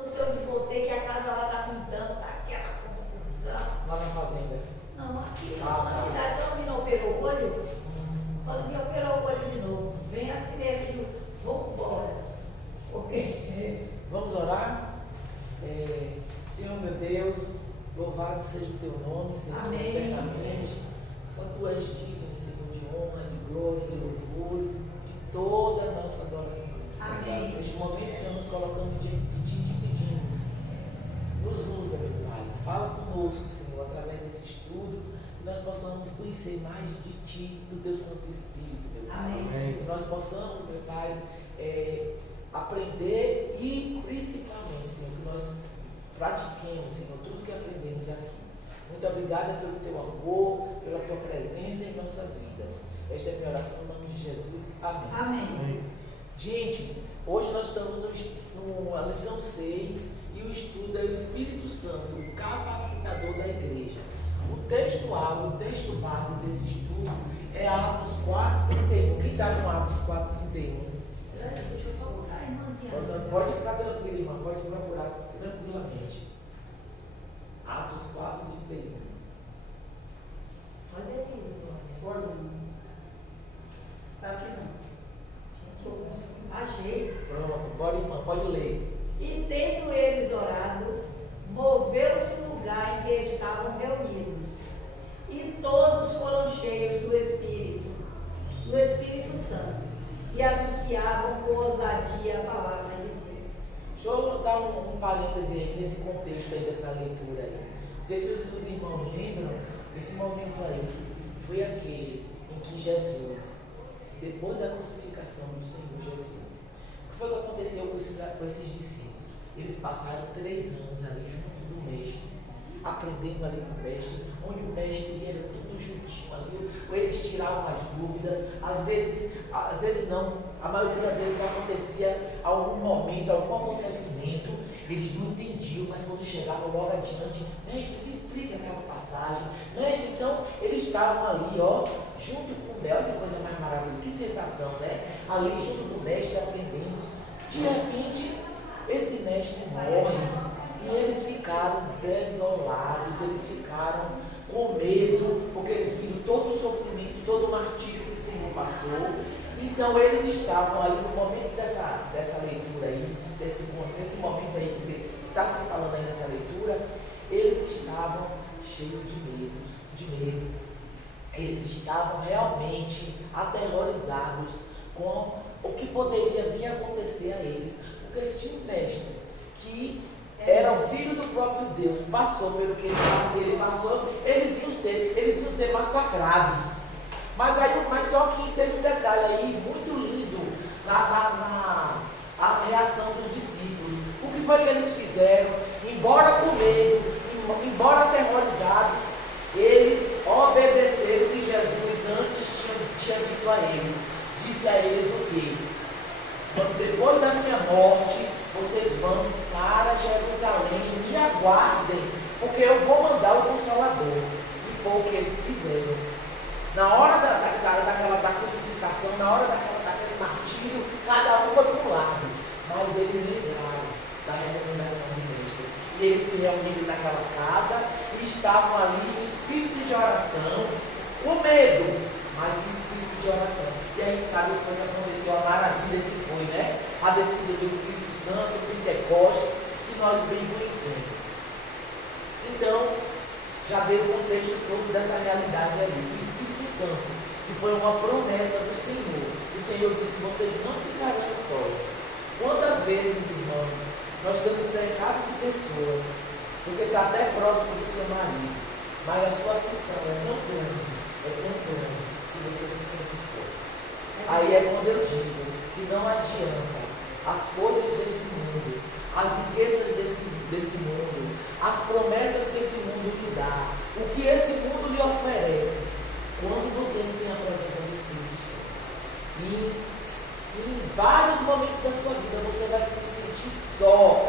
O senhor me voltei que a casa lá está pintando, está aquela confusão. Lá na fazenda. Não, aqui na cidade, quando me operou o olho, quando me operou o olho de novo, vem assim mesmo, vou embora. Porque Vamos orar? Senhor meu Deus, louvado seja o teu nome, Senhor, Amém. eternamente. Só tu és digno, Senhor, de honra, de glória, de louvores, de toda a nossa adoração. Amém. Neste momento, Senhor, nos colocamos diante de ti, te pedimos. Nos usa, meu Pai. Fala conosco, Senhor, através desse estudo, que nós possamos conhecer mais de ti, do teu Santo Espírito, meu Pai. Amém. Que nós possamos, meu Pai, aprender e, principalmente, Senhor, que nós pratiquemos, Senhor, tudo que aprendemos aqui. Muito obrigada pelo teu amor, pela tua presença em nossas vidas. Esta é a minha oração em nome de Jesus. Amém. Amém. Gente, hoje nós estamos na lição 6 e o estudo é o Espírito Santo, o capacitador da igreja. O texto-alvo, o texto base desse estudo é Atos 4:31. Quem está com Atos 4:31? Deixa eu colocar a irmãzinha. Pode ficar tranquilo, irmão, pode procurar tranquilamente. Atos 4:31. Olha aí, Pode. tá aqui não. Achei. Pronto, pode, irmão, pode ler. E tendo eles orado, moveu-se o lugar em que estavam reunidos, e todos foram cheios do Espírito Santo, e anunciavam com ousadia a palavra de Deus. Deixa eu dar um parêntese aí nesse contexto aí dessa leitura aí. Não sei se os irmãos lembram, esse momento aí foi aquele em que Jesus, depois da crucificação do Senhor Jesus, o que foi que aconteceu com esses discípulos? Eles passaram 3 anos ali junto do mestre, aprendendo ali com o mestre, onde o mestre era tudo juntinho ali, eles tiravam as dúvidas, às vezes não, a maioria das vezes acontecia algum momento, algum acontecimento, eles não entendiam, mas quando chegavam logo adiante, mestre, me explica aquela passagem, mestre, então eles estavam ali, ó, junto com o mestre, que coisa mais maravilhosa, que sensação, né? Ali junto com o mestre aprendendo, de repente, esse mestre morre. E eles ficaram desolados, eles ficaram com medo, porque eles viram todo o sofrimento, todo o martírio que o Senhor passou. Então eles estavam ali no momento dessa leitura aí, nesse momento aí que está se falando aí nessa leitura, eles estavam cheios de medo. Eles estavam realmente aterrorizados com o que poderia vir a acontecer a eles. Porque se o mestre, que era o filho do próprio Deus, passou pelo que ele passou, eles iam ser massacrados. Mas só que teve um detalhe aí muito lindo na reação dos discípulos. O que foi que eles fizeram? Embora com medo, embora aterrorizados, eles obedeceram o que Jesus antes tinha dito a eles. Disse a eles o quê? Depois da minha morte, vocês vão para Jerusalém, me aguardem, porque eu vou mandar o Consolador. E foi o que eles fizeram. Na hora da crucificação, na hora daquele martírio, cada um foi para um lado. Mas eles lembraram da recomendação do mestre. E eles se reuniram naquela casa e estavam ali em espírito de oração, com medo, mas com espírito de oração. E a gente sabe o que aconteceu, a maravilha que foi, né? A descida do Espírito Santo, o Pentecostes, que nós bem conhecemos. Então, já deu o contexto todo dessa realidade ali. O Espírito Santo, que foi uma promessa do Senhor. O Senhor disse: vocês não ficarão sós. Quantas vezes, irmãos, nós estamos cercados de pessoas, você está até próximo do seu marido, mas a sua aflição é tão grande, que você se sente só. Aí é quando eu digo que não adianta as coisas desse mundo, as riquezas desse mundo, as promessas que esse mundo lhe dá, o que esse mundo lhe oferece, quando você não tem a presença do Espírito Santo. E em vários momentos da sua vida você vai se sentir só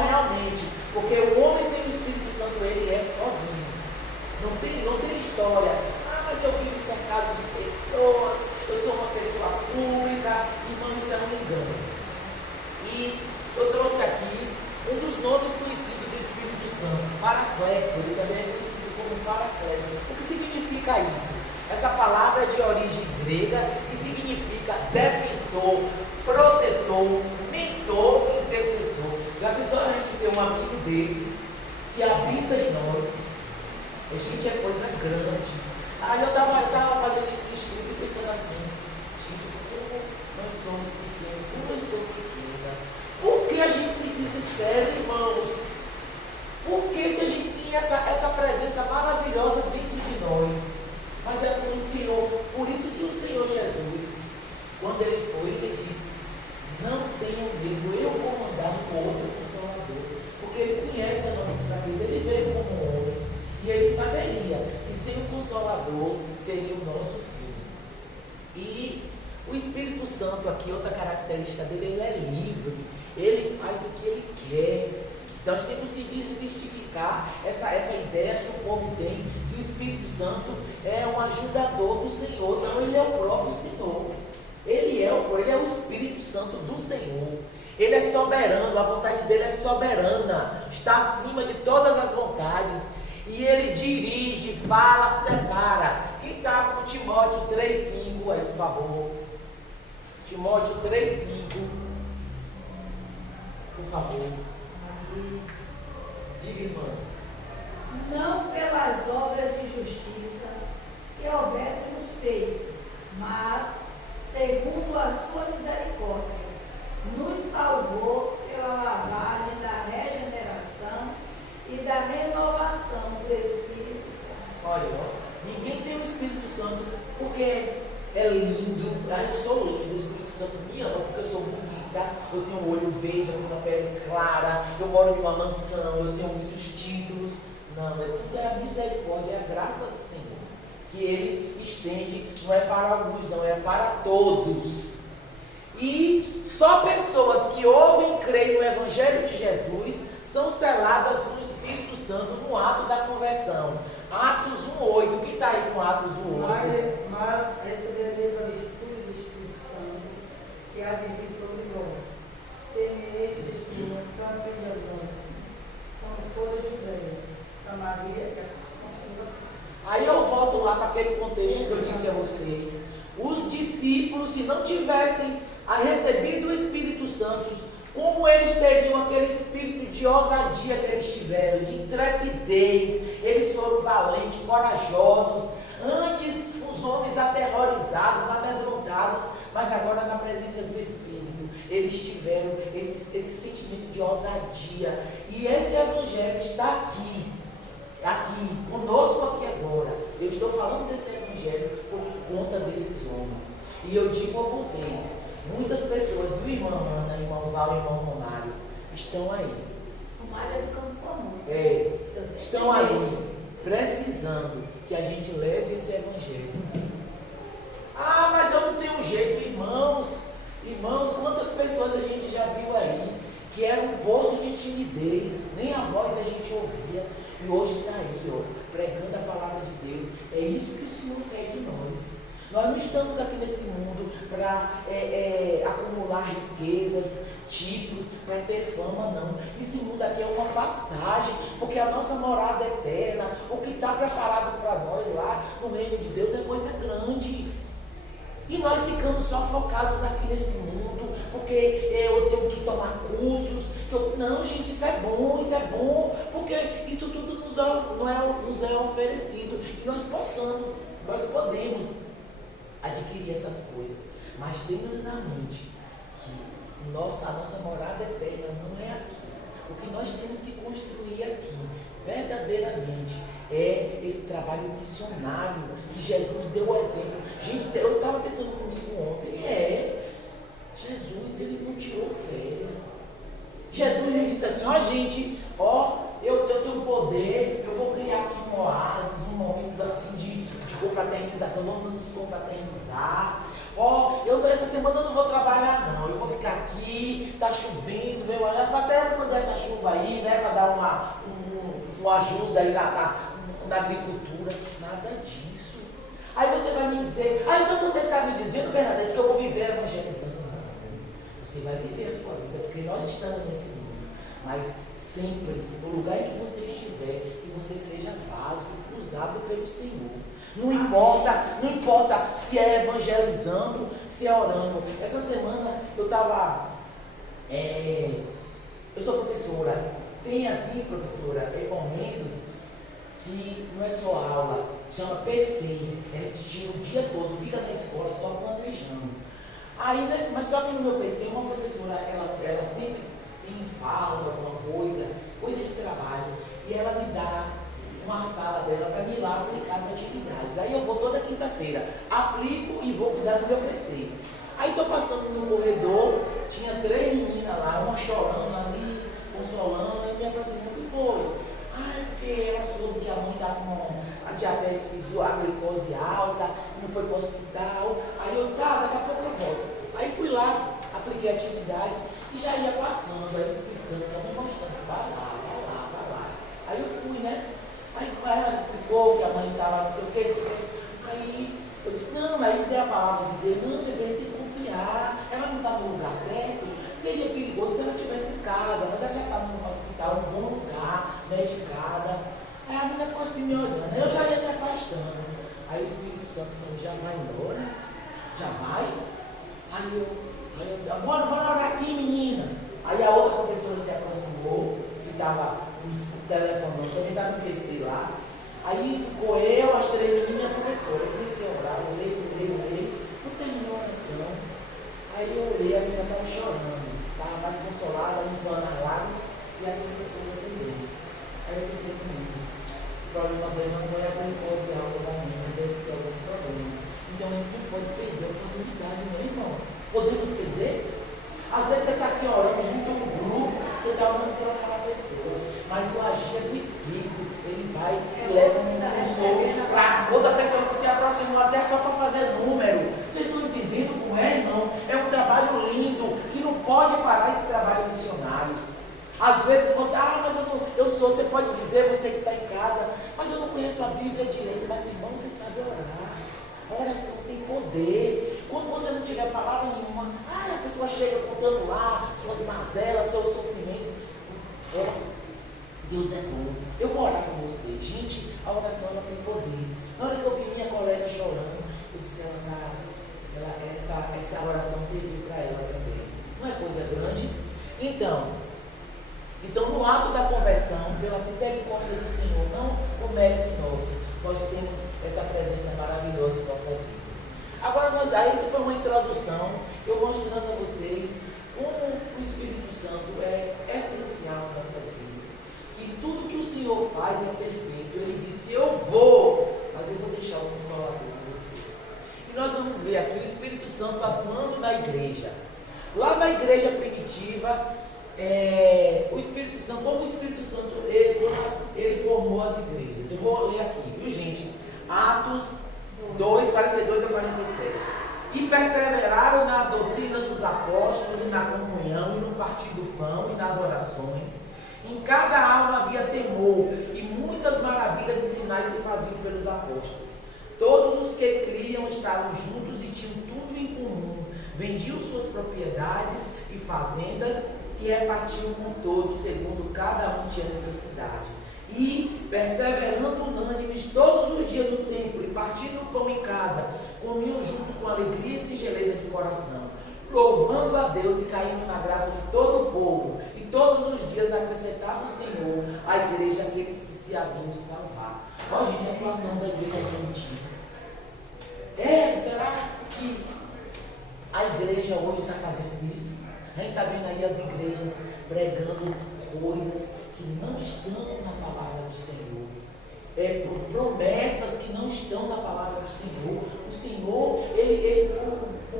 realmente, porque o homem sem o Espírito Santo, ele é sozinho. Não tem história. Mas eu vivo cercado de pessoas, eu sou uma pessoa pública, irmão, isso é um engano. E eu trouxe aqui no hebreu também é conhecido como paracleto. O que significa isso? Essa palavra é de origem grega e significa defensor, protetor, mentor e intercessor. Já pensou a gente ter um amigo desse que habita em nós? Gente, é coisa grande. Aí eu estava fazendo esse estudo e pensando assim, gente, como nós somos pequenos, como eu sou pequena. Por que a gente se desespera, irmãos? Por que se a gente tem essa presença maravilhosa dentro de nós? Mas é por isso que o Senhor Jesus, quando ele foi, ele disse, não tenham medo, eu vou mandar um outro Consolador, porque ele conhece a nossa fraqueza, ele veio como homem, e ele saberia que sem o Consolador seria o nosso filho. E o Espírito Santo aqui, outra característica dele, ele é livre, ele faz o que ele quer. Então nós temos que desmistificar essa ideia que o povo tem, que o Espírito Santo é um ajudador do Senhor. Não, ele é o próprio Senhor. Ele é o Espírito Santo do Senhor. Ele é soberano, a vontade dele é soberana, está acima de todas as vontades. E ele dirige, fala, separa. Quem está com Timóteo 3,5 aí, por favor? Timóteo 3,5. Por favor. Diga, irmã. Não pelas obras de justiça que houvéssemos feito, mas segundo a sua misericórdia, nos salvou pela lavagem da regeneração e da renovação do Espírito Santo. Olha, ninguém tem o Espírito Santo porque é lindo. Eu sou lindo, o Espírito Santo me ama porque eu sou bonita, eu tenho um olho verde, eu tenho uma pele clara, eu moro em uma mansão, eu tenho muitos títulos. Não, tudo é a misericórdia, é a graça do Senhor que Ele estende, não é para alguns, não, é para todos. E só pessoas que ouvem e creem no Evangelho de Jesus são seladas no Espírito Santo no ato da conversão. Atos 1,8. Quem está aí com Atos 1,8? Mas recebereis a virtude do Espírito Santo, que há de vir sobre vós. Semeis testemunha tanto em Jerusalém, como toda a Judeia, Samaria e a confissão. Aí eu volto lá para aquele contexto que eu disse a vocês. Os discípulos, se não tivessem recebido o Espírito Santo, como eles teriam aquele espírito de ousadia que eles tiveram, de intrepidez? Eles foram valentes, corajosos. Antes, os homens aterrorizados, amedrontados, mas agora na presença do Espírito, eles tiveram esse sentimento de ousadia. E esse Evangelho está aqui conosco aqui agora. Eu estou falando desse Evangelho por conta desses homens. E eu digo a vocês, muitas pessoas, viu, irmã Ana, irmão Val e irmão Romário, estão aí. Romário é ficando famoso. Estão aí, precisando que a gente leve esse Evangelho. Ah, mas eu não tenho jeito, irmãos. Irmãos, quantas pessoas a gente já viu aí, que era um poço de timidez, nem a voz a gente ouvia, e hoje está aí, ó, pregando a palavra de Deus. É isso que o Senhor quer de nós. Nós não estamos aqui nesse mundo para acumular riquezas, títulos, para ter fama, não. Esse mundo aqui é uma passagem, porque a nossa morada eterna, o que está preparado para nós lá no reino de Deus é coisa grande. E nós ficamos só focados aqui nesse mundo, porque eu tenho que tomar cursos. Não, gente, isso é bom, porque isso tudo nos é oferecido. E nós podemos adquirir essas coisas, mas tendo na mente que a nossa morada eterna não é aqui. O que nós temos que construir aqui, verdadeiramente, é esse trabalho missionário que Jesus deu o exemplo. Gente, eu estava pensando comigo ontem, Jesus, ele não tirou férias. Jesus me disse assim, gente, eu tenho poder, eu vou criar aqui um oásis, um momento assim de confraternização, vamos nos confraternizar. Eu essa semana eu não vou trabalhar não, eu vou ficar aqui, tá chovendo, vou até mandar essa chuva aí, né, para dar uma ajuda aí na agricultura. Nada disso. Aí você vai me dizer, então você está me dizendo, Bernadette, que eu vou viver evangelizando. Não, você vai viver a sua vida, porque nós estamos nesse mundo. Mas sempre, no lugar em que você estiver, que você seja vaso usado pelo Senhor. Não importa se é evangelizando, se é orando. Essa semana eu estava. Eu sou professora. Tem assim, professora, momentos que não é só aula, se chama PC. A gente tira o dia todo, fica na escola só planejando. Aí, mas só que no meu PC, uma professora, ela sempre tem fala alguma coisa de trabalho, e ela me dá uma sala dela para mim ir lá aplicar as atividades. Aí eu vou toda quinta-feira, aplico e vou cuidar do meu PC. Aí estou passando no corredor, tinha 3 meninas lá, uma chorando ali, consolando, e me aproximou, o que foi? Ah, é porque ela soube que a mãe está com a diabetes, a glicose alta, não foi para o hospital. Aí eu, daqui a pouco eu volto. Aí fui lá, apliquei a atividade e já ia passando, aí o Espírito Santo só me mostrando, vai lá. Aí eu fui, né? Aí ela explicou que a mãe estava não sei o que. Aí eu disse, não, aí eu dei a palavra de Deus, não, você tem que confiar, ela não está no lugar certo, seria perigoso se ela estivesse em casa, mas ela já está no hospital, um bom lugar, medicada. Aí a menina ficou assim me olhando, eu já ia me afastando. Aí o Espírito Santo falou, já vai embora? Já vai? Aí eu bora orar aqui, meninas. Aí a outra professora se aproximou, que estava no telefone, também estava no PC lá. Aí ficou eu, as 3 meninas e a professora. Eu comecei a orar, orei, não terminou a oração. Aí eu olhei, a menina estava chorando, estava mais consolada, limpando as lágrimas, e a professora entendeu. Aí eu pensei comigo, o problema dele não é a glicose alta da menina, deve ser algum problema. Então a gente não pode perder a oportunidade, não é, irmão? Podemos perder? Às vezes você está aqui orando junto com um grupo, você está orando por aquela pessoa, mas o agir é do Espírito, ele vai e leva um soco para outra pessoa que se aproximou até só para fazer número. Vocês estão entendendo como é, irmão? É um trabalho lindo, que não pode parar esse trabalho missionário. Às vezes você, mas você pode dizer, você que está em casa, mas eu não conheço a Bíblia direito, mas irmão, você sabe orar. A oração tem poder. Quando você não tiver palavra nenhuma, a pessoa chega contando lá suas mazelas, seu sofrimento. Deus é bom. Eu vou orar por você. Gente, a oração ela tem poder. Na hora que eu vi minha colega chorando, eu disse, essa oração serviu para ela também. Não é coisa grande? Então, no ato da conversão, pela misericórdia do Senhor, não o mérito nosso, nós temos essa presença maravilhosa em nossas vidas. Agora, isso foi uma introdução, eu mostrando a vocês como o Espírito Santo é essencial em nossas vidas. Que tudo que o Senhor faz é perfeito. Ele disse, eu vou, mas eu vou deixar o Consolador com vocês. E nós vamos ver aqui o Espírito Santo atuando na igreja. Lá na igreja primitiva, o Espírito Santo, como o Espírito Santo, ele formou as igrejas. Eu vou ler aqui, viu, gente? Atos 2, 42 a 47. E perseveraram na doutrina dos apóstolos, e na comunhão, e no partir do pão, e nas orações. Em cada alma havia temor, e muitas maravilhas e sinais se faziam pelos apóstolos. Todos os que criam estavam juntos e tinham tudo em comum. Vendiam suas propriedades e fazendas, e repartiam com todos, segundo cada um tinha necessidade. E, perseverando unânimes todos os dias no templo, e partindo o pão em casa, comiam junto com alegria e singeleza de coração, louvando a Deus e caindo na graça de todo o povo. E todos os dias acrescentava o Senhor à igreja aqueles que se haviam de salvar. Olha, gente, a atuação da igreja primitiva. Será que a igreja hoje está fazendo isso? A gente está vendo aí as igrejas pregando coisas que não estão na palavra do Senhor. Por promessas que não estão na palavra do Senhor. O Senhor,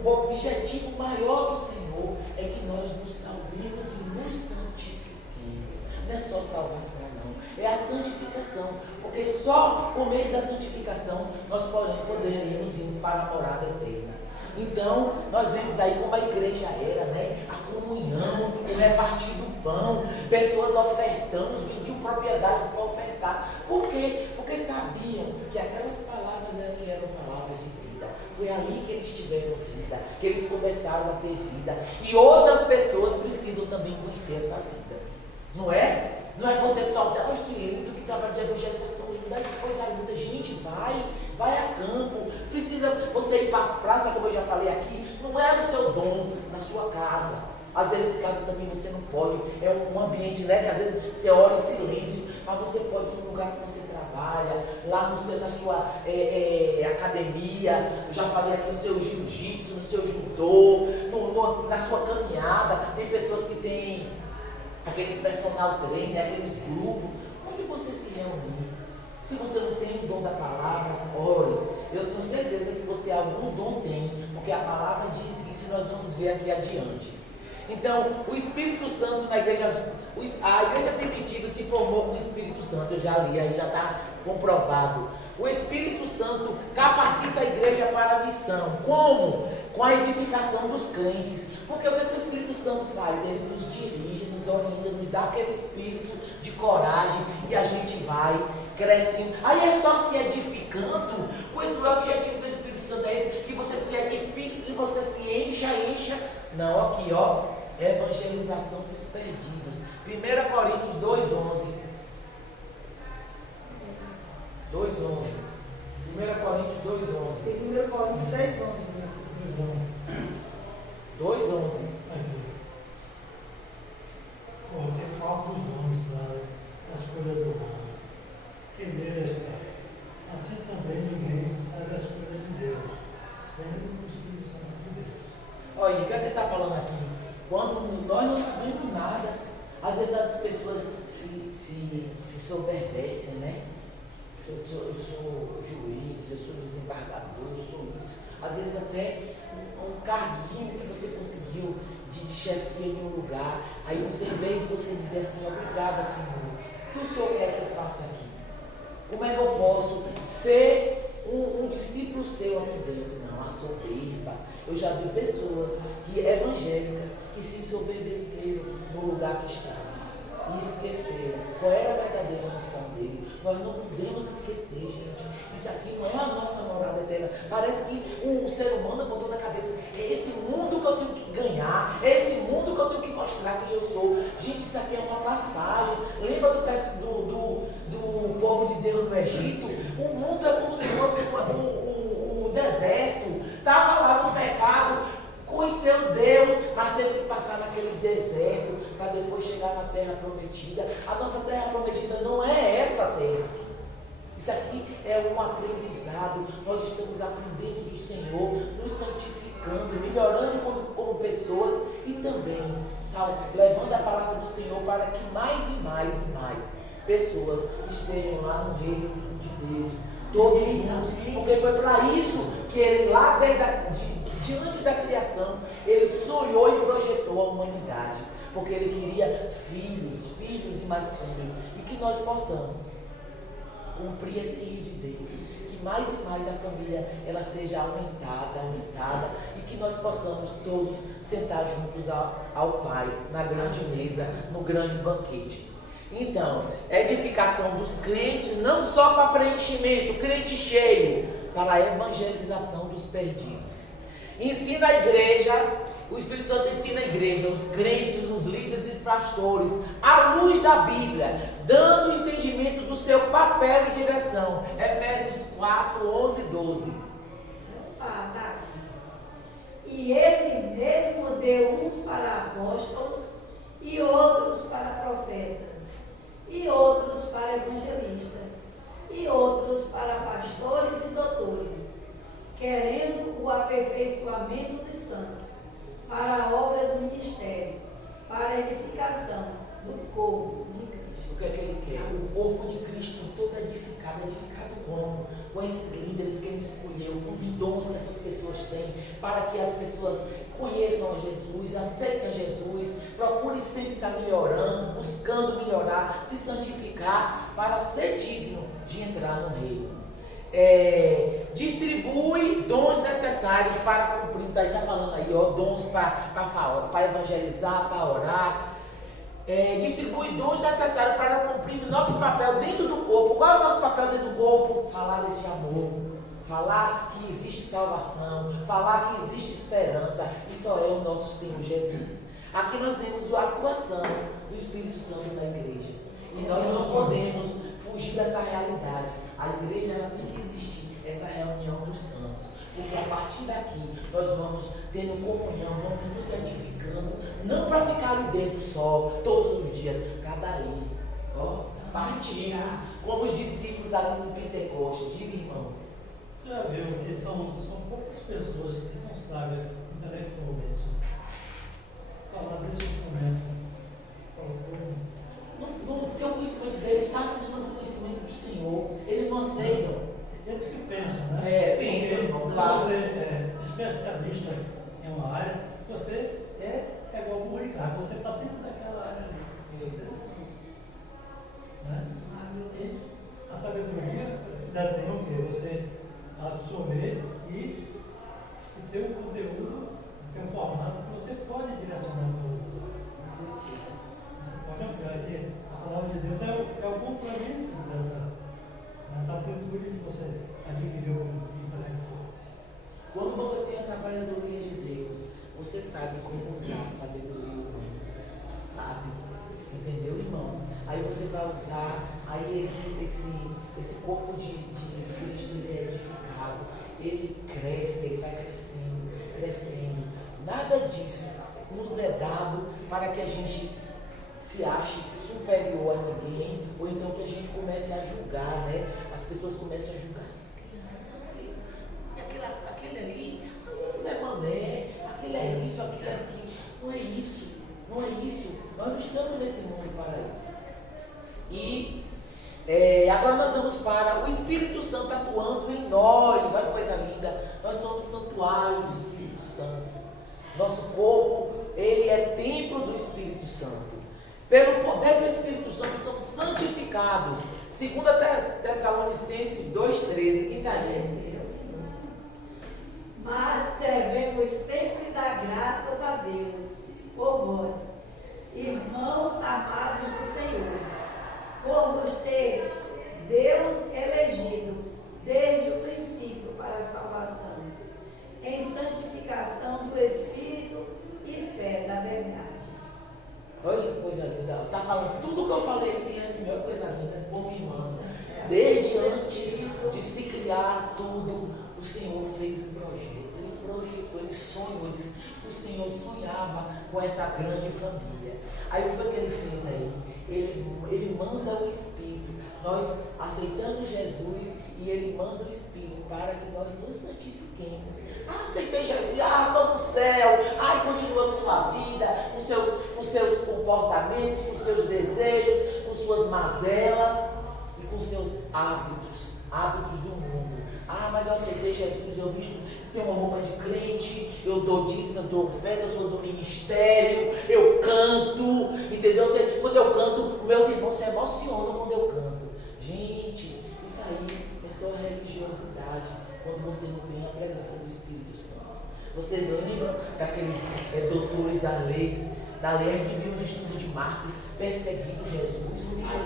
o objetivo maior do Senhor é que nós nos salvemos e nos santifiquemos. Não é só salvação, não. É a santificação. Porque só por meio da santificação nós poderemos ir para a morada eterna. Então, nós vemos aí como a igreja era, né? A comunhão, o repartir do pão, pessoas ofertando, vendiam propriedades para ofertar. Por quê? Porque sabiam que aquelas palavras eram palavras de vida. Foi ali que eles tiveram vida, que eles começaram a ter vida. E outras pessoas precisam também conhecer essa vida. Não é? Não é você só, olha que lindo, que trabalho de evangelização lindo, que coisa linda, gente, vai a campo, precisa você ir para as praças, como eu já falei aqui, não é o seu dom na sua casa. Às vezes em casa também você não pode, é um ambiente, né, que às vezes você ora em silêncio, mas você pode ir no lugar que você trabalha, lá na sua academia, eu já falei aqui, no seu jiu-jitsu, no seu judô, na sua caminhada. Tem pessoas que têm aqueles personal trainer, aqueles grupos, onde você se reunir. Se você não tem o dom da palavra, ore. Eu tenho certeza que você algum dom tem, porque a palavra diz isso e nós vamos ver aqui adiante. Então, o Espírito Santo na igreja, a igreja primitiva se formou com o Espírito Santo, eu já li, aí já está comprovado. O Espírito Santo capacita a igreja para a missão. Como? Com a edificação dos crentes. Porque o que o Espírito Santo faz? Ele nos dirige, nos orienta, nos dá aquele espírito de coragem e a gente vai crescendo. Aí é só se edificando. O objetivo do Espírito Santo é esse, que você se edifique, que você se encha. Não, aqui ó, evangelização dos perdidos. 1 Coríntios 2:11. 1 Coríntios 2:11. 1 Coríntios 6:11. 2:11. Porque falta os homens das coisas do mundo, que nele está. Assim também ninguém sabe as coisas de Deus, sendo o Espírito Santo de Deus. Olha, o que é que ele está falando aqui? Quando nós não sabemos nada, às vezes as pessoas se ensoberbecem, né? Eu sou juiz, eu sou desembargador, eu sou isso. Às vezes até um carguinho que você conseguiu de chefia em um lugar. Aí você vem e você diz assim, obrigado, Senhor. O que o Senhor quer que eu faça aqui? Como é que eu posso ser um discípulo seu aqui dentro? Não, a soberba. Eu já vi pessoas evangélicas que se ensoberbeceram no lugar que estavam e esqueceram qual era a verdadeira missão dele. Nós não podemos esquecer, gente. Isso aqui não é a nossa morada eterna. Parece que o ser humano botou na cabeça, é esse mundo que eu tenho que ganhar, é esse mundo que eu tenho que mostrar quem eu sou. Gente, isso aqui é uma passagem. Lembra do povo de Deus no Egito? O mundo é como se fosse o deserto. Estava lá no pecado, conheceu Deus, mas teve que passar naquele deserto para depois chegar na terra prometida. A nossa terra prometida não é essa terra. Isso aqui é um aprendizado. Nós estamos aprendendo do Senhor, nos santificando, melhorando como pessoas e também levando a palavra do Senhor para que mais e mais pessoas estejam lá no reino de Deus, todos juntos, porque foi para isso que ele lá diante da criação, ele sonhou e projetou a humanidade, porque ele queria filhos e mais filhos, e que nós possamos cumprir esse ID dele, que mais e mais a família ela seja aumentada, e que nós possamos todos sentar juntos ao Pai, na grande mesa, no grande banquete. Então, edificação dos crentes, não só para preenchimento, crente cheio, para a evangelização dos perdidos. Ensina a igreja, o Espírito Santo ensina a igreja, os crentes, os líderes e pastores, à luz da Bíblia, dando entendimento do seu papel e direção. Efésios 4:11-12. Tá. E ele mesmo deu uns para apóstolos, e outros para profetas, e outros para evangelistas, e outros para pastores e doutores, querendo o aperfeiçoamento dos santos, para a obra do ministério, para a edificação do corpo de Cristo. O que é que ele quer? O corpo de Cristo todo edificado como? Com esses líderes que ele escolheu, com os dons que essas pessoas têm, para que as pessoas conheçam a Jesus, aceitem Jesus, procurem sempre estar melhorando, buscando melhorar, se santificar, para ser digno de entrar no reino. Distribui dons necessários para cumprir, está falando aí, dons para evangelizar, para orar. Distribui dons necessários para cumprir o nosso papel dentro do corpo. Qual é o nosso papel dentro do corpo? Falar desse amor, falar que existe salvação, falar que existe esperança, e só é o nosso Senhor Jesus. Aqui nós vemos a atuação do Espírito Santo na igreja. E nós não podemos fugir dessa realidade. A igreja ela tem que existir, essa reunião dos santos. Porque a partir daqui nós vamos tendo comunhão, vamos nos edificando, não para ficar ali dentro só, todos os dias, cada aí. Ó, partimos como os discípulos ali no Pentecostes. Diga, irmão. Você já viu que são poucas pessoas que são sábias intelectualmente. Falar desse instrumento. Porque o conhecimento deles está acima do conhecimento do Senhor. Eles não aceitam. Eles que pensam, né? Pensam, irmão. Se você é especialista em uma área, você é igual o Ricardo, você está dentro daquela área ali. Né? E a sabedoria ainda tem o quê? Você absorver e ter um conteúdo, ter um formato que você pode direcionar para você. Você pode ampliar aqui. A palavra de Deus é o complemento dessa atitude que você adquiriu como intelectual. Quando você tem essa sabedoria de Deus, você sabe como usar a sabedoria humana. Sabe? Entendeu, irmão? Aí você vai usar, aí esse corpo de Cristo ele é edificado, ele cresce, ele vai crescendo, crescendo. Nada disso nos é dado para que a gente se ache superior a ninguém, ou então que a gente comece a julgar, né? As pessoas começam a julgar. Aquele ali é Zé Mané, aquele é isso, aquele é aquilo. Não é isso, não é isso. Nós não estamos nesse mundo para isso. E agora nós vamos para o Espírito Santo atuando em nós. Olha que coisa linda. Nós somos santuário do Espírito Santo. Nosso corpo, ele é templo do Espírito Santo. Pelo poder do Espírito Santo somos santificados. 2 Tessalonicenses 2,13. Quem está aí? Mas devemos sempre dar graças a Deus por vós, irmãos amados do Senhor, por vos ter Deus elegido desde o princípio para a salvação, em santificação do Espírito e fé da verdade. Olha que coisa linda. Está falando tudo que eu falei, se resumiu, é coisa linda, confirmando. Desde antes de se criar tudo, o Senhor fez um projeto. Ele projetou, ele sonhou, ele disse que o Senhor sonhava com essa grande família. Aí o que foi que ele fez aí? Ele manda o Espírito. Nós aceitamos Jesus e ele manda o Espírito para que nós nos santifiquemos. Aceitei Jesus, estou no céu, continua com sua vida, com seus comportamentos, com seus desejos, com suas mazelas e com seus hábitos do mundo. Mas eu aceitei Jesus, eu tenho uma roupa de crente, eu dou dízimo, eu dou oferta, eu sou do ministério, eu canto, entendeu? Quando eu canto, meus irmãos se emocionam quando eu canto. Gente, isso aí é só religiosidade, quando você não tem a presença do Espírito Santo. Vocês lembram daqueles doutores da lei que viu no estudo de Marcos perseguindo Jesus?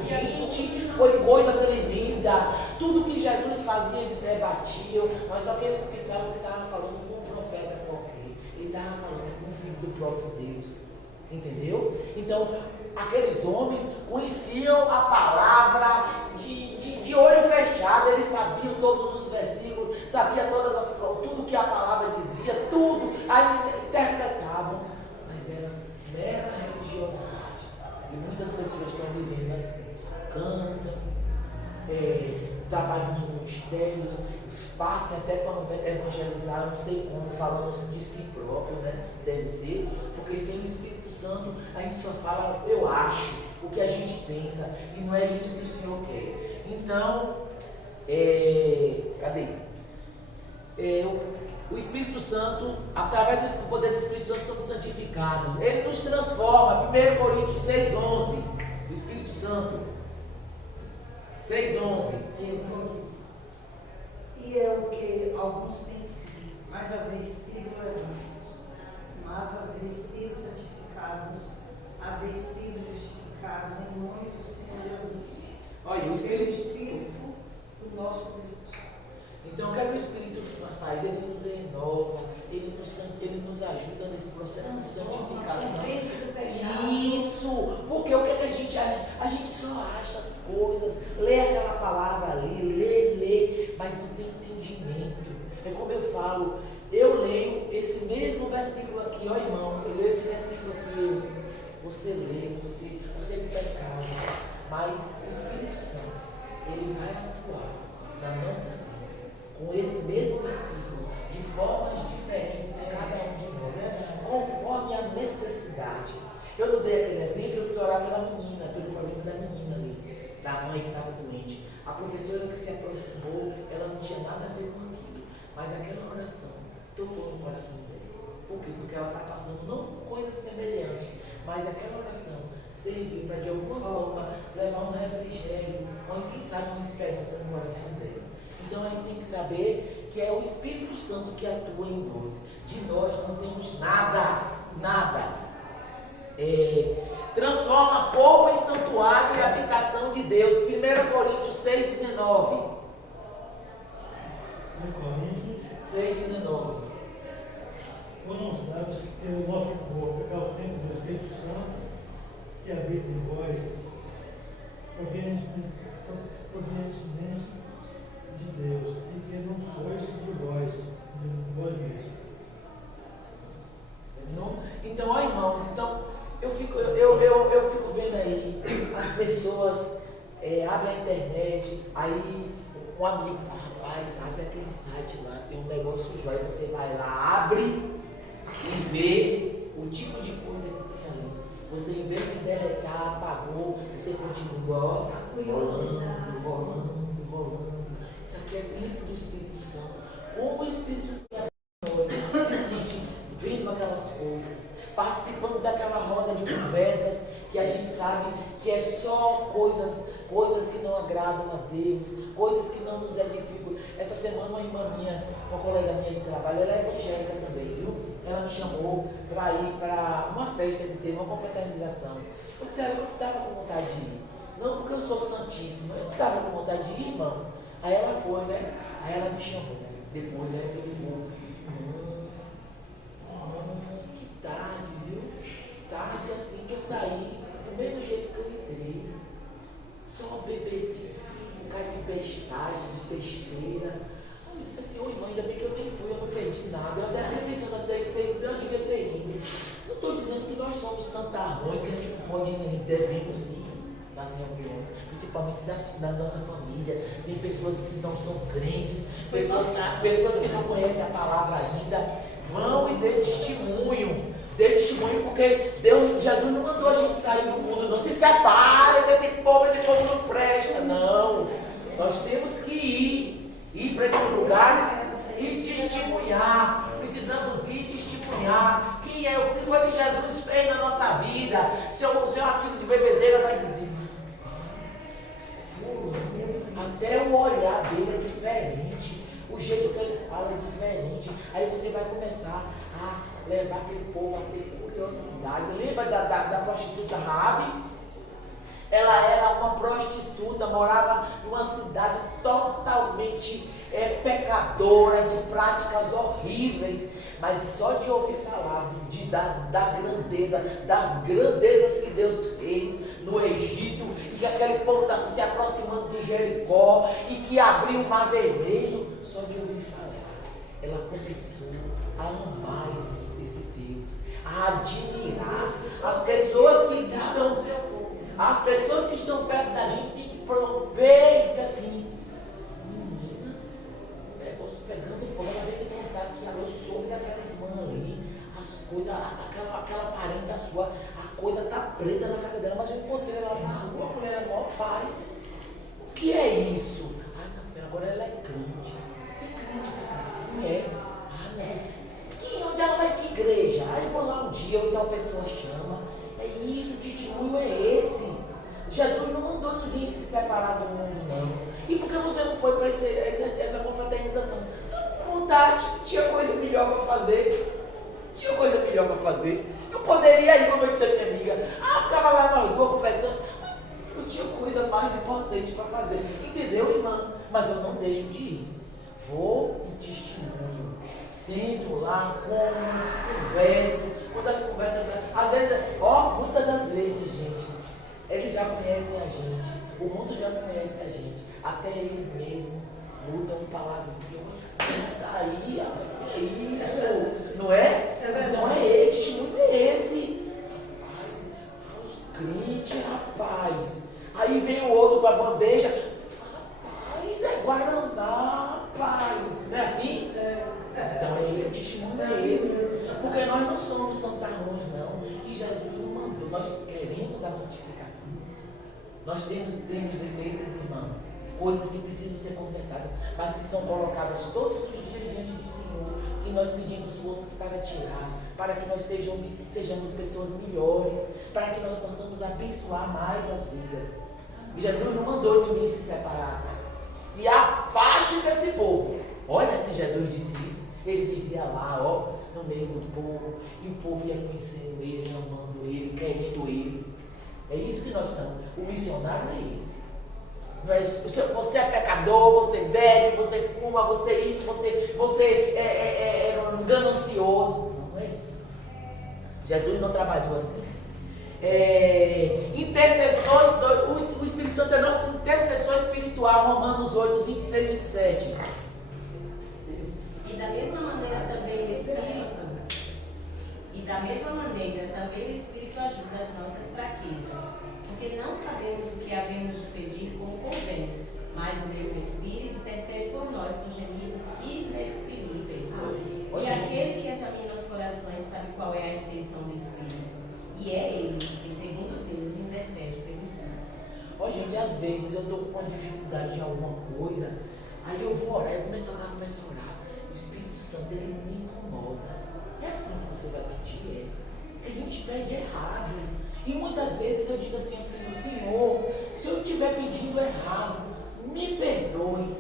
Gente, foi coisa tremenda. Tudo que Jesus fazia, eles rebatiam, mas só que eles pensavam que estava falando com um profeta qualquer. Ele estava falando com o filho do próprio Deus. Entendeu? Então, aqueles homens conheciam a palavra de olho fechado, eles sabiam todos os versículos, sabiam tudo que a palavra dizia, tudo, aí interpretavam, mas era mera religiosidade. E muitas pessoas estão vivendo assim, cantam, trabalham em ministérios, partem até para evangelizar, não sei como, falando de si próprio, né? Deve ser, porque sem o Espírito Santo a gente só fala, eu acho, o que a gente pensa, e não é isso que o Senhor quer. Então, cadê? O Espírito Santo, através do poder do Espírito Santo, somos santificados. Ele nos transforma. 1 Coríntios 6,11. O Espírito Santo. 6,11. E é o que alguns têm sido, mas haveis sido levados, mas haveis sido santificados, haveis sido justificados em nome do Senhor Jesus. Olha, o Espírito do nosso Deus. Então, o que é que o Espírito faz? Ele nos renova, ele nos ajuda nesse processo de santificação. você lê, você fica em casa, mas o Espírito Santo, ele vai atuar na nossa vida com esse mesmo versículo, de formas diferentes em cada um de nós, né? Conforme a necessidade. Eu não dei aquele exemplo, eu fui orar pela menina, pelo problema da menina ali, da mãe que estava doente. A professora que se aproximou, ela não tinha nada a ver com aquilo, mas aquela oração tocou no coração dela. Por quê? Porque ela está passando não coisa semelhante, mas aquela oração serviu para de alguma forma levar um refrigério, mas quem sabe uma esperança no coração dela. Então a gente tem que saber que é o Espírito Santo que atua em nós. De nós não temos nada, nada. Transforma povo em santuário e habitação de Deus. 1 Coríntios 6,19. 1 Coríntios 6,19. Tu não sabes que o nosso corpo é o templo do Espírito Santo que habita em vós, provenientemente de Deus, e que não sois de vós mesmos. Então, ó irmãos, eu fico vendo aí as pessoas abrem a internet, aí um amigo fala, rapaz, abre aquele site lá, tem um negócio jóia, você vai lá, abre e vê o tipo de coisa que tem ali. Você, em vez de deletar, apagou, você continua rolando. Isso aqui é dentro do Espírito Santo. Como o Espírito Santo se sente vendo aquelas coisas, participando daquela roda de conversas que a gente sabe que é só coisas que não agradam a Deus, coisas que não nos edificam. Essa semana uma irmã minha, uma colega minha de trabalho, ela é evangélica também, viu? Ela me chamou para ir para uma festa que teve, uma confraternização. Eu disse, eu não estava com vontade de ir. Não porque eu sou santíssima, eu não estava com vontade de ir, irmão. Aí ela foi, né? Aí ela me chamou. Depois, né? Eu ligou. Que tarde, viu? Tarde assim que eu saí, do mesmo jeito que eu entrei. Só bebedice, um bocado de bestagem, de besteira. Aí eu disse assim, ô irmão, ainda bem que eu nem fui, eu não perdi nada. Eu até fiquei pensando assim, eu devia ter ido. Não estou dizendo que nós somos santarrões, que a gente não pode ir, devemos ir nas reuniões, principalmente da nossa família. Tem pessoas que não são crentes, pessoas que não conhecem a palavra ainda. Vão e dê testemunho. Dê testemunho, porque Jesus não mandou a gente sair do mundo, não se separe desse povo, esse povo não presta. Não. Nós temos que ir para esses lugares e testemunhar. Precisamos ir testemunhar. O que foi que Jesus fez na nossa vida? Se é uma filha de bebedeira, vai dizer. Até o olhar dele é diferente. O jeito que ele fala é diferente. Aí você vai começar a levar aquele povo a ter curiosidade. Lembra da prostituta Raabe? Ela era uma prostituta, morava numa cidade totalmente pecadora, de práticas horríveis, mas só de ouvir falar das grandezas que Deus fez no Egito, e que aquele povo está se aproximando de Jericó, e que abriu o Mar Vermelho, só de ouvir falar, ela começou a amar esse Deus, a admirar. As pessoas que estão perto da gente têm que prover isso assim. Menina, negócio pegando fogo, ela veio me contar que eu soube daquela irmã ali, as coisas, aquela parenta sua, a coisa está preta na casa dela, mas eu encontrei ela na rua, a mulher é maior paz. O que é isso? Ah, não, agora ela é crente. Fica assim, Ah, não. Onde ela vai? Que igreja? Aí eu vou lá um dia, ou então a pessoa chama. É isso, o testemunho é esse. Jesus não mandou ninguém se separar do mundo, não. E por que você não foi para essa confraternização? Com vontade, tinha coisa melhor para fazer. Eu poderia ir, como eu disse a minha amiga. Ficava lá nós duas conversando. Mas eu tinha coisa mais importante para fazer. Entendeu, irmã? Mas eu não deixo de ir. Vou e testemunho. Sento lá, como, converso. Quando as conversas. Às vezes, muitas das vezes, gente, eles já conhecem a gente. O mundo já conhece a gente. Até eles mesmos mudam palavrinha. Daí, rapaz, que é isso? Não é? Não é esse, testemunho é esse. crente, rapaz. Aí vem o outro com a bandeja. Rapaz, é Guaraná, rapaz. Não é assim? Então o testemunho é esse. Porque nós não somos santarrões, não. E Jesus nos mandou. Nós queremos a santificação. Nós temos defeitos, irmãos. Coisas que precisam ser consertadas, mas que são colocadas todos os dias diante do Senhor, que nós pedimos forças para tirar, para que nós sejamos pessoas melhores, para que nós possamos abençoar mais as vidas. E Jesus não mandou ninguém se separar. Se afaste desse povo. Olha, se Jesus disse isso, ele vivia lá, ó, no meio do povo, e o povo ia conhecendo ele, amando ele, querendo ele. É isso que nós estamos. O missionário é esse. Você é pecador, você bebe, você fuma, você isso, você é ganancioso. Não é isso. Jesus não trabalhou assim. Intercessões, o Espírito Santo é nosso intercessor espiritual, Romanos 8, 26 e 27. E da mesma maneira também o Espírito ajuda as nossas fraquezas. Porque não sabemos o que havemos de pedir como convém, mas o mesmo Espírito intercede por nós com gemidos inexprimíveis. E aquele que examina os corações sabe qual é a intenção do Espírito. E é Ele que, segundo Deus, intercede pelos santos. Ó, gente, às vezes eu estou com uma dificuldade em alguma coisa, aí eu vou orar, eu começo a orar. O Espírito Santo, ele me incomoda. É assim que você vai pedir, que a gente pede errado. E muitas vezes eu digo assim ao Senhor, se eu estiver pedindo errado, me perdoe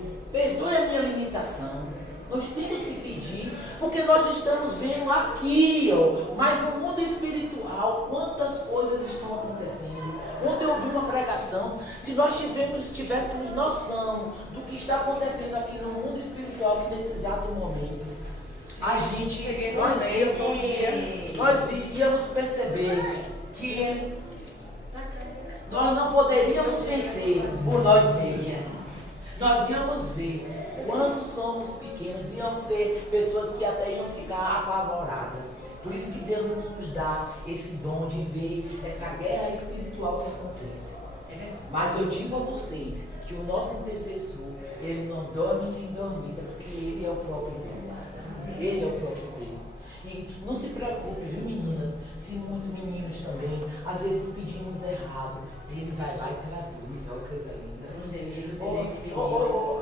a minha limitação. Nós temos que pedir, porque nós estamos vendo aqui, ó, mas no mundo espiritual, quantas coisas estão acontecendo. Ontem eu ouvi uma pregação, se nós tivéssemos noção do que está acontecendo aqui no mundo espiritual, aqui nesse exato momento, nós iríamos perceber que nós não poderíamos vencer por nós mesmos. Nós íamos ver quanto somos pequenos, íamos ter pessoas que até iam ficar apavoradas. Por isso que Deus nos dá esse dom de ver essa guerra espiritual que acontece. Mas eu digo a vocês que o nosso intercessor, ele não dorme nem dormita, porque ele é o próprio Deus. Ele é o próprio Deus. E não se preocupe, viu, meninas? Se muitos meninos também, às vezes pedimos errado, ele vai lá e traduz, olha que coisa linda.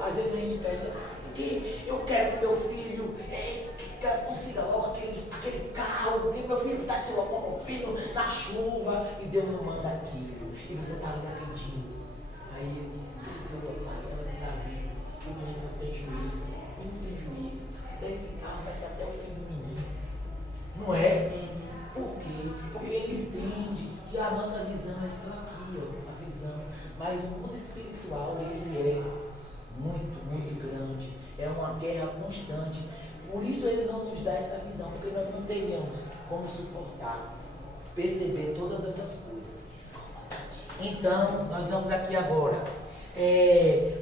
Às vezes a gente pede, porque eu quero que meu filho consiga logo aquele carro, porque meu filho está se locomovendo na chuva, e Deus não manda aquilo, e você está ali pedindo. Aí ele diz, meu pai, ela não está vendo, o menino não tem juízo, se der esse carro vai ser até o fim do menino. Não é? Por quê? Porque ele entende que a nossa visão é só aqui, ó, a visão. Mas o mundo espiritual, ele é muito, muito grande. É uma guerra constante. Por isso ele não nos dá essa visão, porque nós não teríamos como suportar, perceber todas essas coisas. Então, nós vamos aqui agora.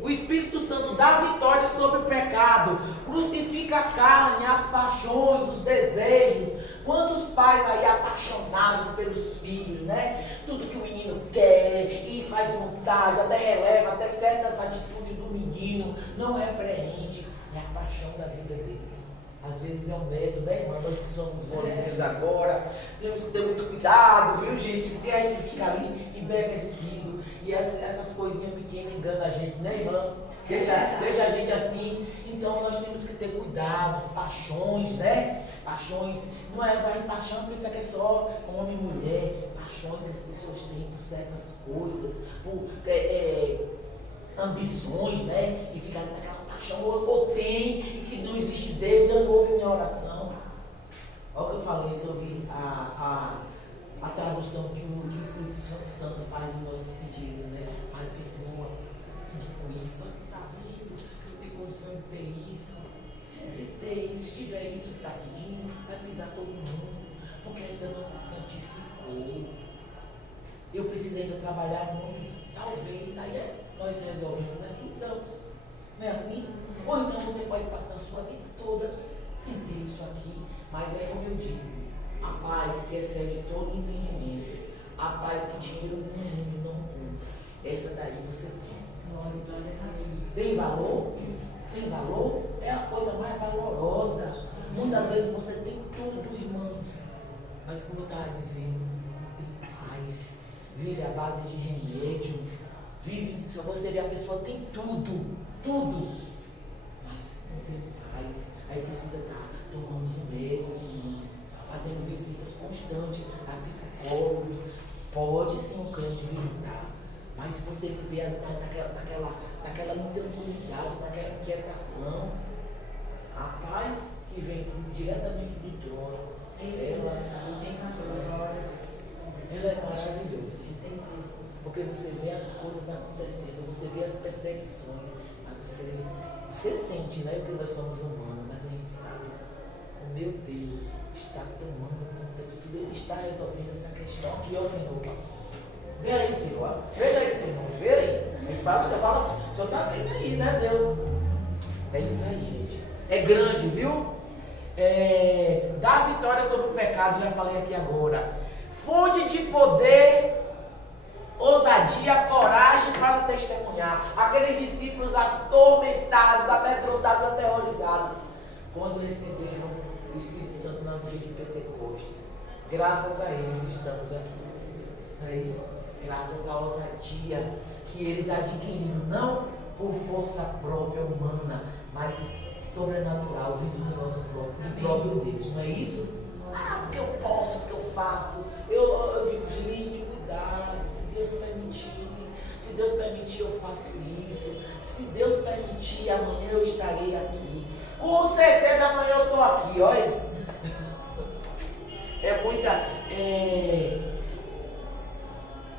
O Espírito Santo dá vitória sobre o pecado, crucifica a carne, as paixões, os desejos. Quantos pais aí apaixonados pelos filhos, né? Tudo que o menino quer e faz vontade, até releva, até certas atitudes do menino, não repreende, é a paixão da vida dele. Às vezes é o neto, né, irmã? Nós que somos vozes agora, temos que ter muito cuidado, viu, gente? Porque a gente fica ali embevecido e essas coisinhas pequenas enganam a gente, né, irmã? Deixa a gente assim. Então nós temos que ter cuidados, paixões, né? Paixões, não é mais paixão, pensa que é só homem e mulher. Paixões as pessoas têm por certas coisas, por ambições, né? E fica naquela paixão, ou tem, e que não existe Deus, eu não ouve minha oração. Olha o que eu falei sobre a tradução que o Espírito Santo faz nos nossos pedidos, né? Pai, perdoa, com isso, está vendo que eu tenho condição de ter isso. Se tiver isso que está pedindo, vai pisar todo mundo, porque ainda não se santificou. Eu preciso ainda trabalhar muito, talvez, aí nós resolvemos aqui, damos. Não é assim? Ou então você pode passar a sua vida toda sem ter isso aqui, mas é como eu digo, a paz que excede todo entendimento, A paz que dinheiro nenhum não compra. Essa daí você tem. Tem valor? Tem valor? É a coisa mais valorosa. Muitas vezes você tem tudo, irmãos. Mas como eu estava dizendo, não tem paz. Vive à base de remédio. Vive, se você vê a pessoa tem tudo, mas não tem paz. Aí precisa estar tomando remédios, irmãos, fazendo visitas constantes a psicólogos. Pode sim um crente visitar, mas se você viver naquela intranquilidade, naquela inquietação, a paz que vem diretamente do trono, ela é maravilhosa. Porque você vê as coisas acontecendo, você vê as perseguições, você sente, né? Porque nós somos humanos, mas a gente sabe, o meu Deus está tomando conta de tudo, Ele está resolvendo essa questão. Aqui, ó Senhor, vê aí, Senhor, veja aí, Senhor, vê aí. A gente fala, eu falo assim, o Senhor está vendo aí, né, Deus? É isso aí, gente. É grande, viu? Dá vitória sobre o pecado, já falei aqui agora. Fonte de poder, ousadia, coragem para testemunhar. Aqueles discípulos atormentados, amedrontados, aterrorizados, quando receberam o Espírito Santo na noite de Pentecostes. Graças a eles estamos aqui. Não é isso? Graças à ousadia que eles adquiriram, não por força própria humana, mas sobrenatural, vindo do próprio Deus. Não é isso? Porque eu posso, porque eu faço. Eu digo, gente, cuidado, se Deus permitir, eu faço isso. Se Deus permitir, amanhã eu estarei aqui. Com certeza amanhã eu estou aqui, olha. É muita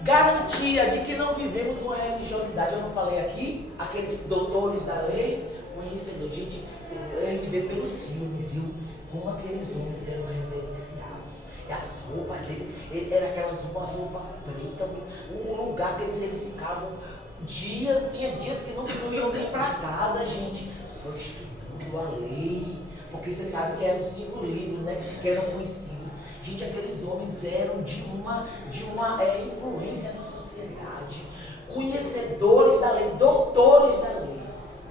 garantia de que não vivemos uma religiosidade. Eu não falei aqui, aqueles doutores da lei, conhecedores, a gente vê pelos filmes, viu? Como aqueles homens eram reverenciados. E as roupas dele, eram aquelas roupas pretas, um lugar que eles ficavam dias, tinha dias que não iam nem para casa, gente, só estudando a lei, porque você sabe que eram os 5 livros, né, que eram conhecidos. Gente, aqueles homens eram de uma influência na sociedade, conhecedores da lei, doutores da lei,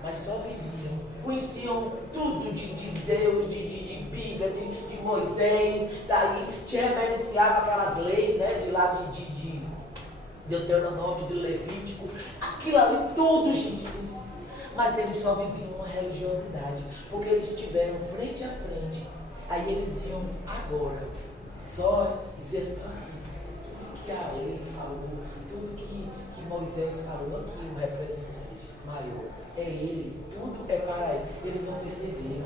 mas só viviam, conheciam tudo de Deus, de Bíblia, de Moisés, daí te reverenciava aquelas leis, né, de lá de Deuteronômio, de Levítico, aquilo ali tudo, gente, mas eles só viviam uma religiosidade, porque eles estiveram frente a frente, aí eles iam agora, só dizer assim, tudo que a lei falou, tudo que Moisés falou aqui, o representante maior, é ele, tudo é para ele, ele não percebeu.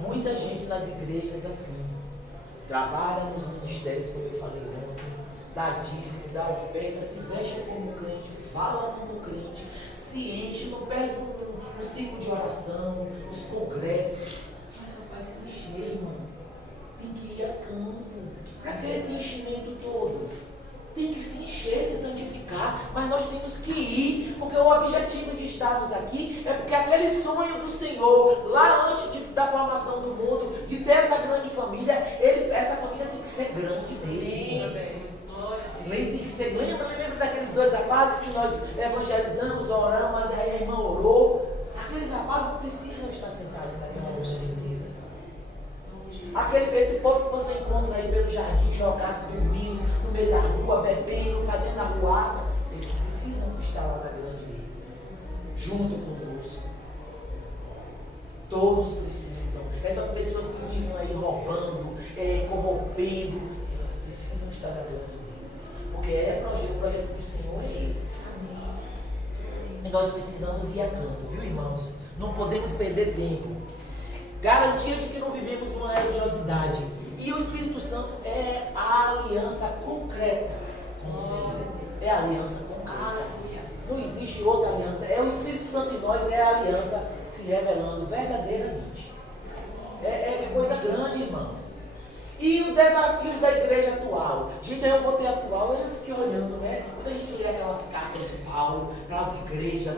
Muita gente nas igrejas assim, trabalha nos ministérios, como eu falei ontem, dá dízimo, dá oferta, se veste como crente, fala como crente, se enche, não perde no ciclo de oração, nos congressos, mas só faz se encher, irmão. Tem que ir a campo. Para que esse enchimento todo? Tem que se encher, se santificar, mas nós temos que ir, porque o objetivo de estarmos aqui é porque aquele sonho do Senhor, lá antes da formação do mundo, de ter essa grande família, essa família tem que ser grande mesmo. Tem que ser, lembra daqueles 2 rapazes que nós evangelizamos, oramos, mas aí a irmã orou? Aqueles rapazes precisam estar sentados naquela loja de mesas. Esse povo que você encontra aí pelo jardim, jogado, dormindo, no meio da rua, bebendo, fazendo arruaça, eles precisam estar lá na grande mesa, junto conosco. Todos precisam. Essas pessoas que vivem aí roubando, corrompendo, elas precisam estar na grande mesa. Porque o projeto do Senhor é esse. E nós precisamos ir a campo, viu, irmãos? Não podemos perder tempo. Garantia de que não vivemos uma religiosidade. E o Espírito Santo é a aliança concreta com o Senhor. É a aliança concreta. Não existe outra aliança. É o Espírito Santo em nós, é a aliança se revelando verdadeiramente. É coisa grande, irmãos. E os desafios da igreja atual. Gente, eu botei atual e eu fiquei olhando, né? Quando a gente lê aquelas cartas de Paulo para as igrejas,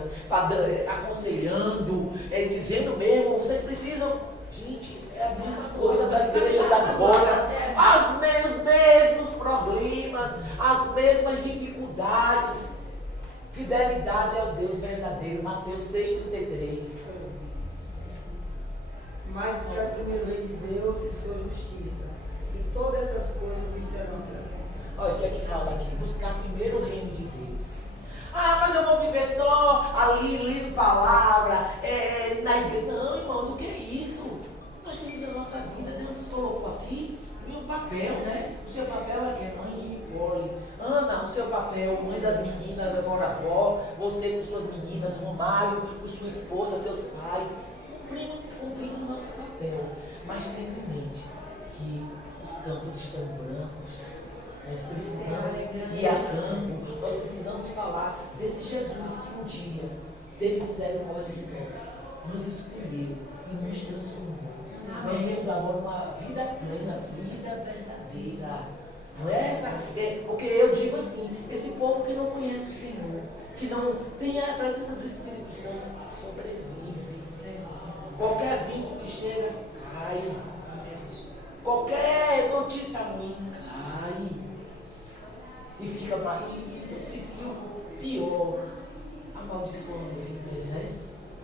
aconselhando, dizendo mesmo, vocês precisam. Gente, é a mesma coisa da igreja da agora. Os mesmos problemas, as mesmas Fidelidade ao Deus verdadeiro. Mateus 6,33. Mas buscar primeiro o reino de Deus e sua justiça, e todas essas coisas vos serão acrescentadas. Olha o que é que fala aqui. Buscar primeiro o reino de Deus. Ah, mas eu vou viver só ali, lendo palavra, na igreja. Não, irmãos, o que é isso? Nós temos a nossa vida, Deus nos colocou aqui em um papel, né? O seu papel é que mãe de Nicole. Ana, o seu papel, mãe das meninas, agora avó, você com suas meninas, Romário, com sua esposa, seus pais, cumprindo o nosso papel. Mas tenha em mente que os campos estão brancos. Nós precisamos ir a campo, nós precisamos falar desse Jesus que um dia teve misericórdia de nós, nos escolheu e nos transformou. Nós temos agora uma vida plena, vida verdadeira. Não é essa? Porque eu digo assim, esse povo que não conhece o Senhor, que não tem a presença do Espírito Santo, sobrevive. Qualquer vento que chega, cai. Qualquer notícia ruim, cai. E fica mais. E o pior, amaldiçoando vidas, né?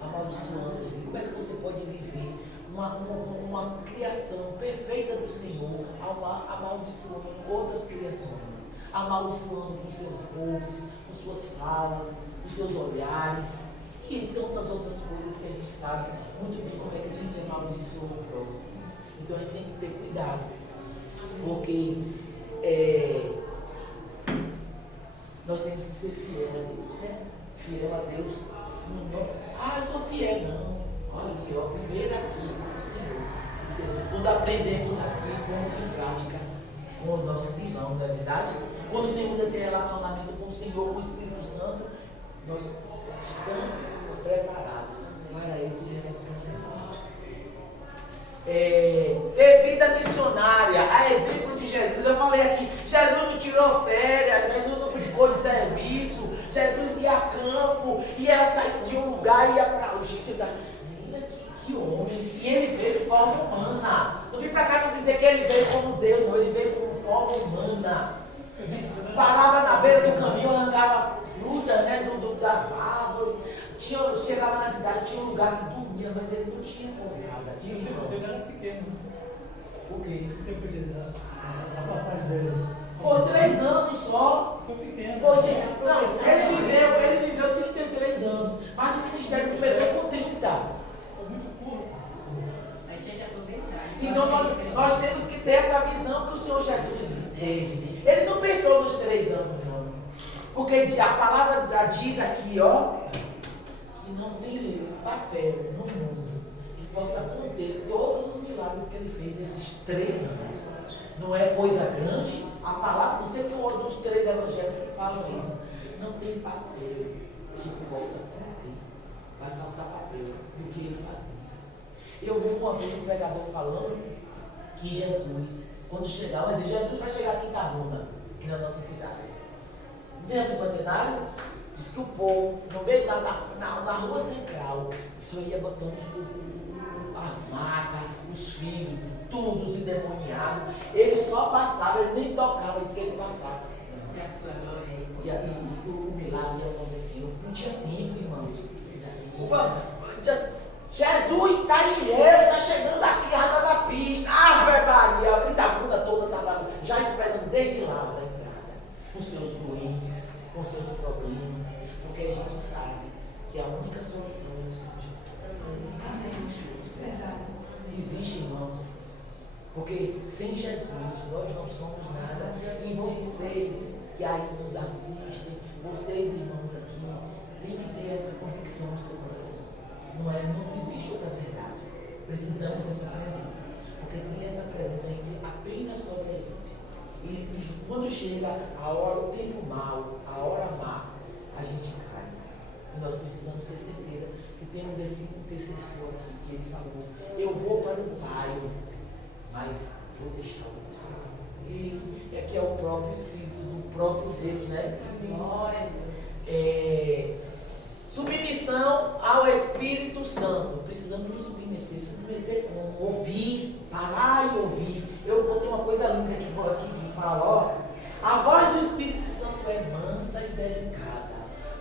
Amaldiçoando vidas. Como é que você pode viver uma criação perfeita do Senhor, amaldiçoando outras criações? Amaldiçoando com seus roubos, com suas falas, com seus olhares e tantas outras coisas que a gente sabe muito bem como é que a gente amaldiçoa o próximo. Então a gente tem que ter cuidado, porque nós temos que ser fiel a Deus. Fiel a Deus. Eu sou fiel, não. Olha ali, ó, primeiro aqui, o Senhor. Quando aprendemos aqui, pomos em prática com os nossos irmãos, não é verdade? Quando temos esse relacionamento com o Senhor, com o Espírito Santo, nós estamos preparados para esse relacionamento. Ter vida missionária, a exemplo de Jesus. Eu falei aqui, Jesus não tirou férias, Jesus não brincou de serviço, Jesus ia a campo, e ela saía de um lugar e ia para o gente. Que homem, e ele veio de forma humana. Não vim para cá me dizer que ele veio como Deus, não, ele veio como forma humana. Parava na beira do caminho, arrancava fruta, né, das árvores. Chegava na cidade, tinha um lugar que dormia, mas ele não tinha pousada. Ele era pequeno. Por quê? O tempo da passagem dele. Foi 3 anos só. Foi pequeno. Não, ele viveu 33 anos, mas o ministério começou com 30. Foi muito curto. Aí tinha que aproveitar. Então nós temos que ter essa visão que o Senhor Jesus teve. Ele não pensou nos 3 anos, não. Porque a palavra diz aqui, ó, que não tem papel no mundo que possa conter todos os milagres que ele fez nesses 3 anos. Não é coisa grande? A palavra, não sei que um dos 3 evangelhos que falam isso. Não tem papel que possa conter. Vai faltar papel do que ele fazia. Eu vi uma vez um pregador falando que Jesus, quando chegar, mas Jesus vai chegar aqui em Itabuna, aqui na nossa cidade. Não tem esse centenário? Diz que o povo, no meio na rua central, só ia botando as macas, os filhos, tudo, os endemoniados. Ele só passava, ele nem tocava, disse que ele passava assim. E a sua glória. E o milagre aconteceu. Não tinha tempo, irmãos. Jesus está em ele, está chegando aqui, anda na pista. Ave Maria, a Itabuna toda estava já esperando desde lá da entrada, com seus doentes, com seus problemas, porque a gente sabe que a única solução é o Senhor Jesus. Existe, irmãos, porque sem Jesus nós não somos nada. E vocês que aí nos assistem, vocês irmãos aqui, tem que ter essa convicção no seu coração. Não existe outra verdade. Precisamos dessa presença. Porque sem essa presença a gente apenas sobrevive. E quando chega a hora, o tempo mau, a hora má, a gente cai. E nós precisamos ter certeza que temos esse intercessor aqui, que ele falou, eu vou para o Pai, mas vou deixar o Senhor. E aqui é o próprio Espírito do próprio Deus, né? Glória a Deus. Submissão ao Espírito Santo. Precisamos nos submeter. Submeter como? Ouvir, parar e ouvir. Eu botei uma coisa linda aqui que fala, ó. A voz do Espírito Santo é mansa e delicada,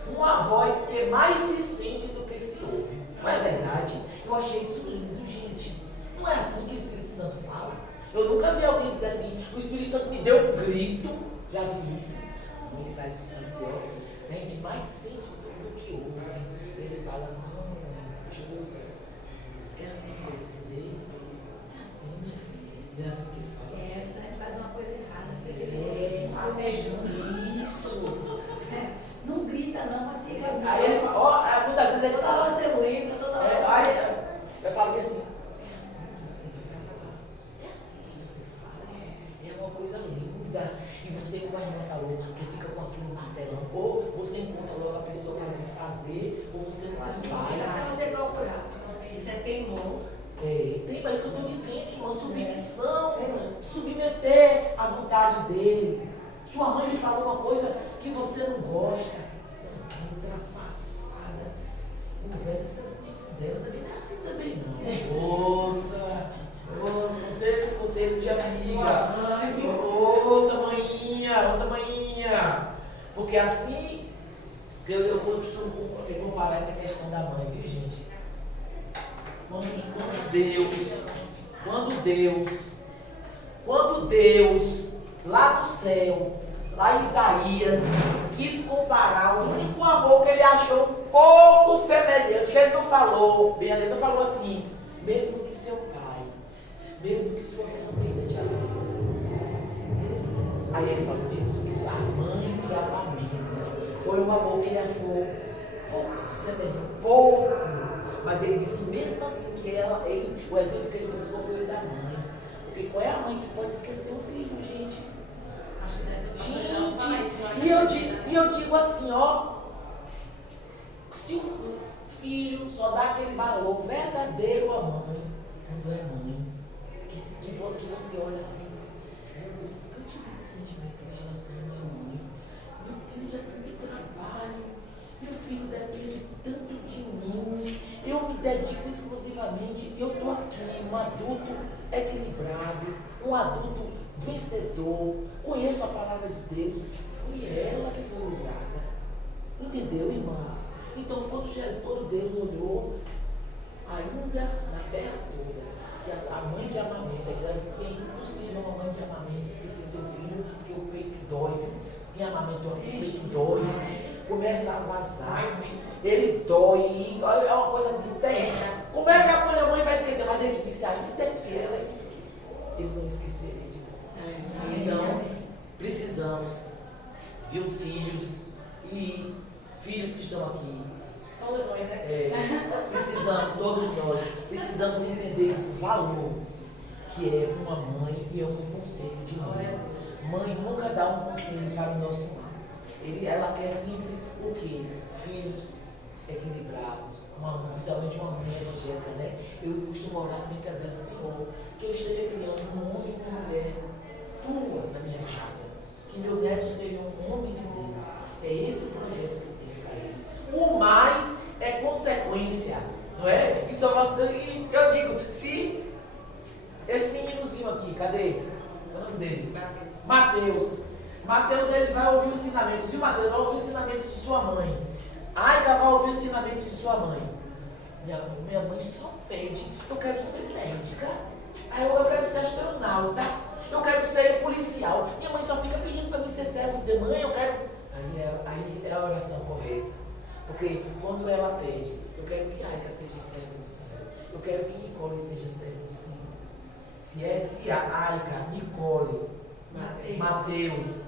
uma voz que mais se sente do que se ouve. Não é verdade? Eu achei isso lindo, gente. Não é assim que o Espírito Santo fala. Eu nunca vi alguém dizer assim, o Espírito Santo me deu um grito. Já vi isso? Ele faz isso a gente mais sente do que ouve. Ele fala, não, José, é assim que ele se deu? É assim, minha filha. Não é assim que ele fala. É, a gente faz uma coisa errada. Isso. Não grita não, mas fica. Aí ele fala, muitas vezes ele Toda fala hora assim, você lembra, toda hora. aí eu falo bem assim, é assim que você vai falar, é assim que você fala, é uma coisa linda. E você, como a irmã falou, você fica com aquilo martelão, ou você encontra logo a pessoa para desfazer, ou você não É faz. você procurar. Isso é teimor. Tem, mas isso que eu estou dizendo, irmão, submissão, submeter à vontade dele. Sua mãe lhe falou uma coisa que você não gosta, ultrapassada. Conversa, você não tem dela, também não é assim também não. Moça, conselho de amiga. Ouça, maninha. Porque assim, eu costumo comparar essa questão da mãe, viu, gente? Quando Deus, lá no céu, lá em Isaías, quis comparar o único amor que ele achou um pouco semelhante, que ele não falou, ele não falou assim, mesmo que seu pai, mesmo que sua família te amou. Aí ele falou, mesmo que sua mãe que amamenta, foi um amor que ele achou pouco semelhante, pouco. Mas ele disse que mesmo assim que o exemplo que ele buscou foi o da mãe. Porque qual é a mãe que pode esquecer o filho, gente? Acho que deve ser Gente, e eu digo assim, ó, se o filho só dá aquele valor verdadeiro à mãe, quando é mãe, que você olha assim e diz, meu Deus, por que eu tive esse sentimento em relação à minha mãe? Meu Deus, é tanto trabalho, meu filho depende tanto de mim, eu me dedico exclusivamente, eu estou aqui, um adulto equilibrado, um adulto vencedor, conheço a palavra de Deus, foi ela que foi usada. Entendeu, irmãs? Então, quando Deus olhou ainda na terra toda, que a mãe que amamenta, que é impossível uma mãe que amamenta esquecer seu filho, porque o peito dói, viu? Quem amamentou o peito dói, começa a vazar, ele dói, é uma coisa de terra. Como é que a mãe vai esquecer? Mas ele disse, ainda que ela esqueça, eu não esquecerei de você. Então, precisamos, viu, filhos que estão aqui. Todos nós, né? Todos nós, precisamos entender esse valor que é uma mãe e é um conselho de mãe. Mãe nunca dá um conselho para o nosso lar. Ela quer sempre o quê? Filhos equilibrados, principalmente uma mãe evangélica, né? Eu costumo orar sempre a Deus, Senhor, que eu esteja criando um homem e uma mulher tua na minha casa. Que meu neto seja um homem de Deus. É esse o projeto que eu tenho para ele. O mais é consequência, não é? E eu digo, se esse meninozinho aqui, cadê? O nome dele? Mateus, ele vai ouvir o ensinamento. Se o Mateus vai ouvir o ensinamento de sua mãe, Aika vai ouvir o ensinamento de sua mãe. Minha mãe só pede, eu quero ser médica, eu quero ser astronauta, eu quero ser policial. Minha mãe só fica pedindo para mim ser servo de mãe, eu quero. Aí é a oração correta. Porque quando ela pede, eu quero que Aika seja servo do Senhor, eu quero que Nicole seja servo do Senhor. Se a Aika, Nicole, Mateus,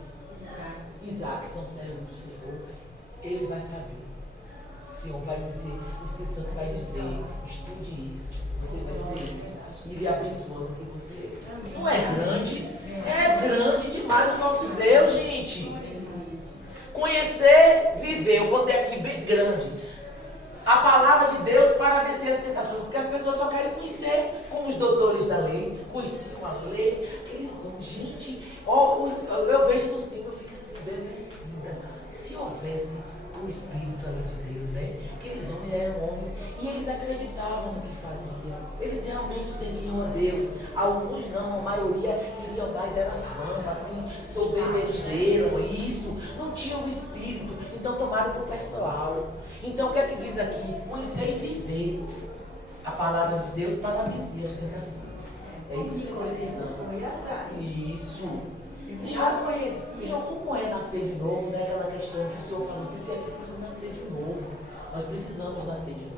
Isaac são servos do Senhor, ele vai saber. O Senhor vai dizer, o Espírito Santo vai dizer, estude isso, você vai ser isso, e ele abençoa o que você é. Não é grande? É grande demais o nosso Deus, gente. Conhecer, viver, eu botei aqui bem grande. A palavra de Deus para vencer as tentações, porque as pessoas só querem conhecer, como os doutores da lei, conheciam a lei, aqueles homens, gente, eu vejo no ciclo, eu fico assim, bevecida, se houvesse o Espírito além de Deus, né? Aqueles homens eram homens e eles acreditavam no que faziam, eles realmente temiam a Deus. Alguns não, a maioria queriam mais era fama, assim, soberbeceram isso, não tinham o Espírito. Então tomaram para o pessoal. Então o que é que diz aqui? Conhecer e viver a palavra de Deus para vencer as tentações. É isso que precisamos. Isso. Senhor, como é nascer de novo? Né? Aquela questão que o Senhor falou, que é preciso nascer de novo. Nós precisamos nascer de novo.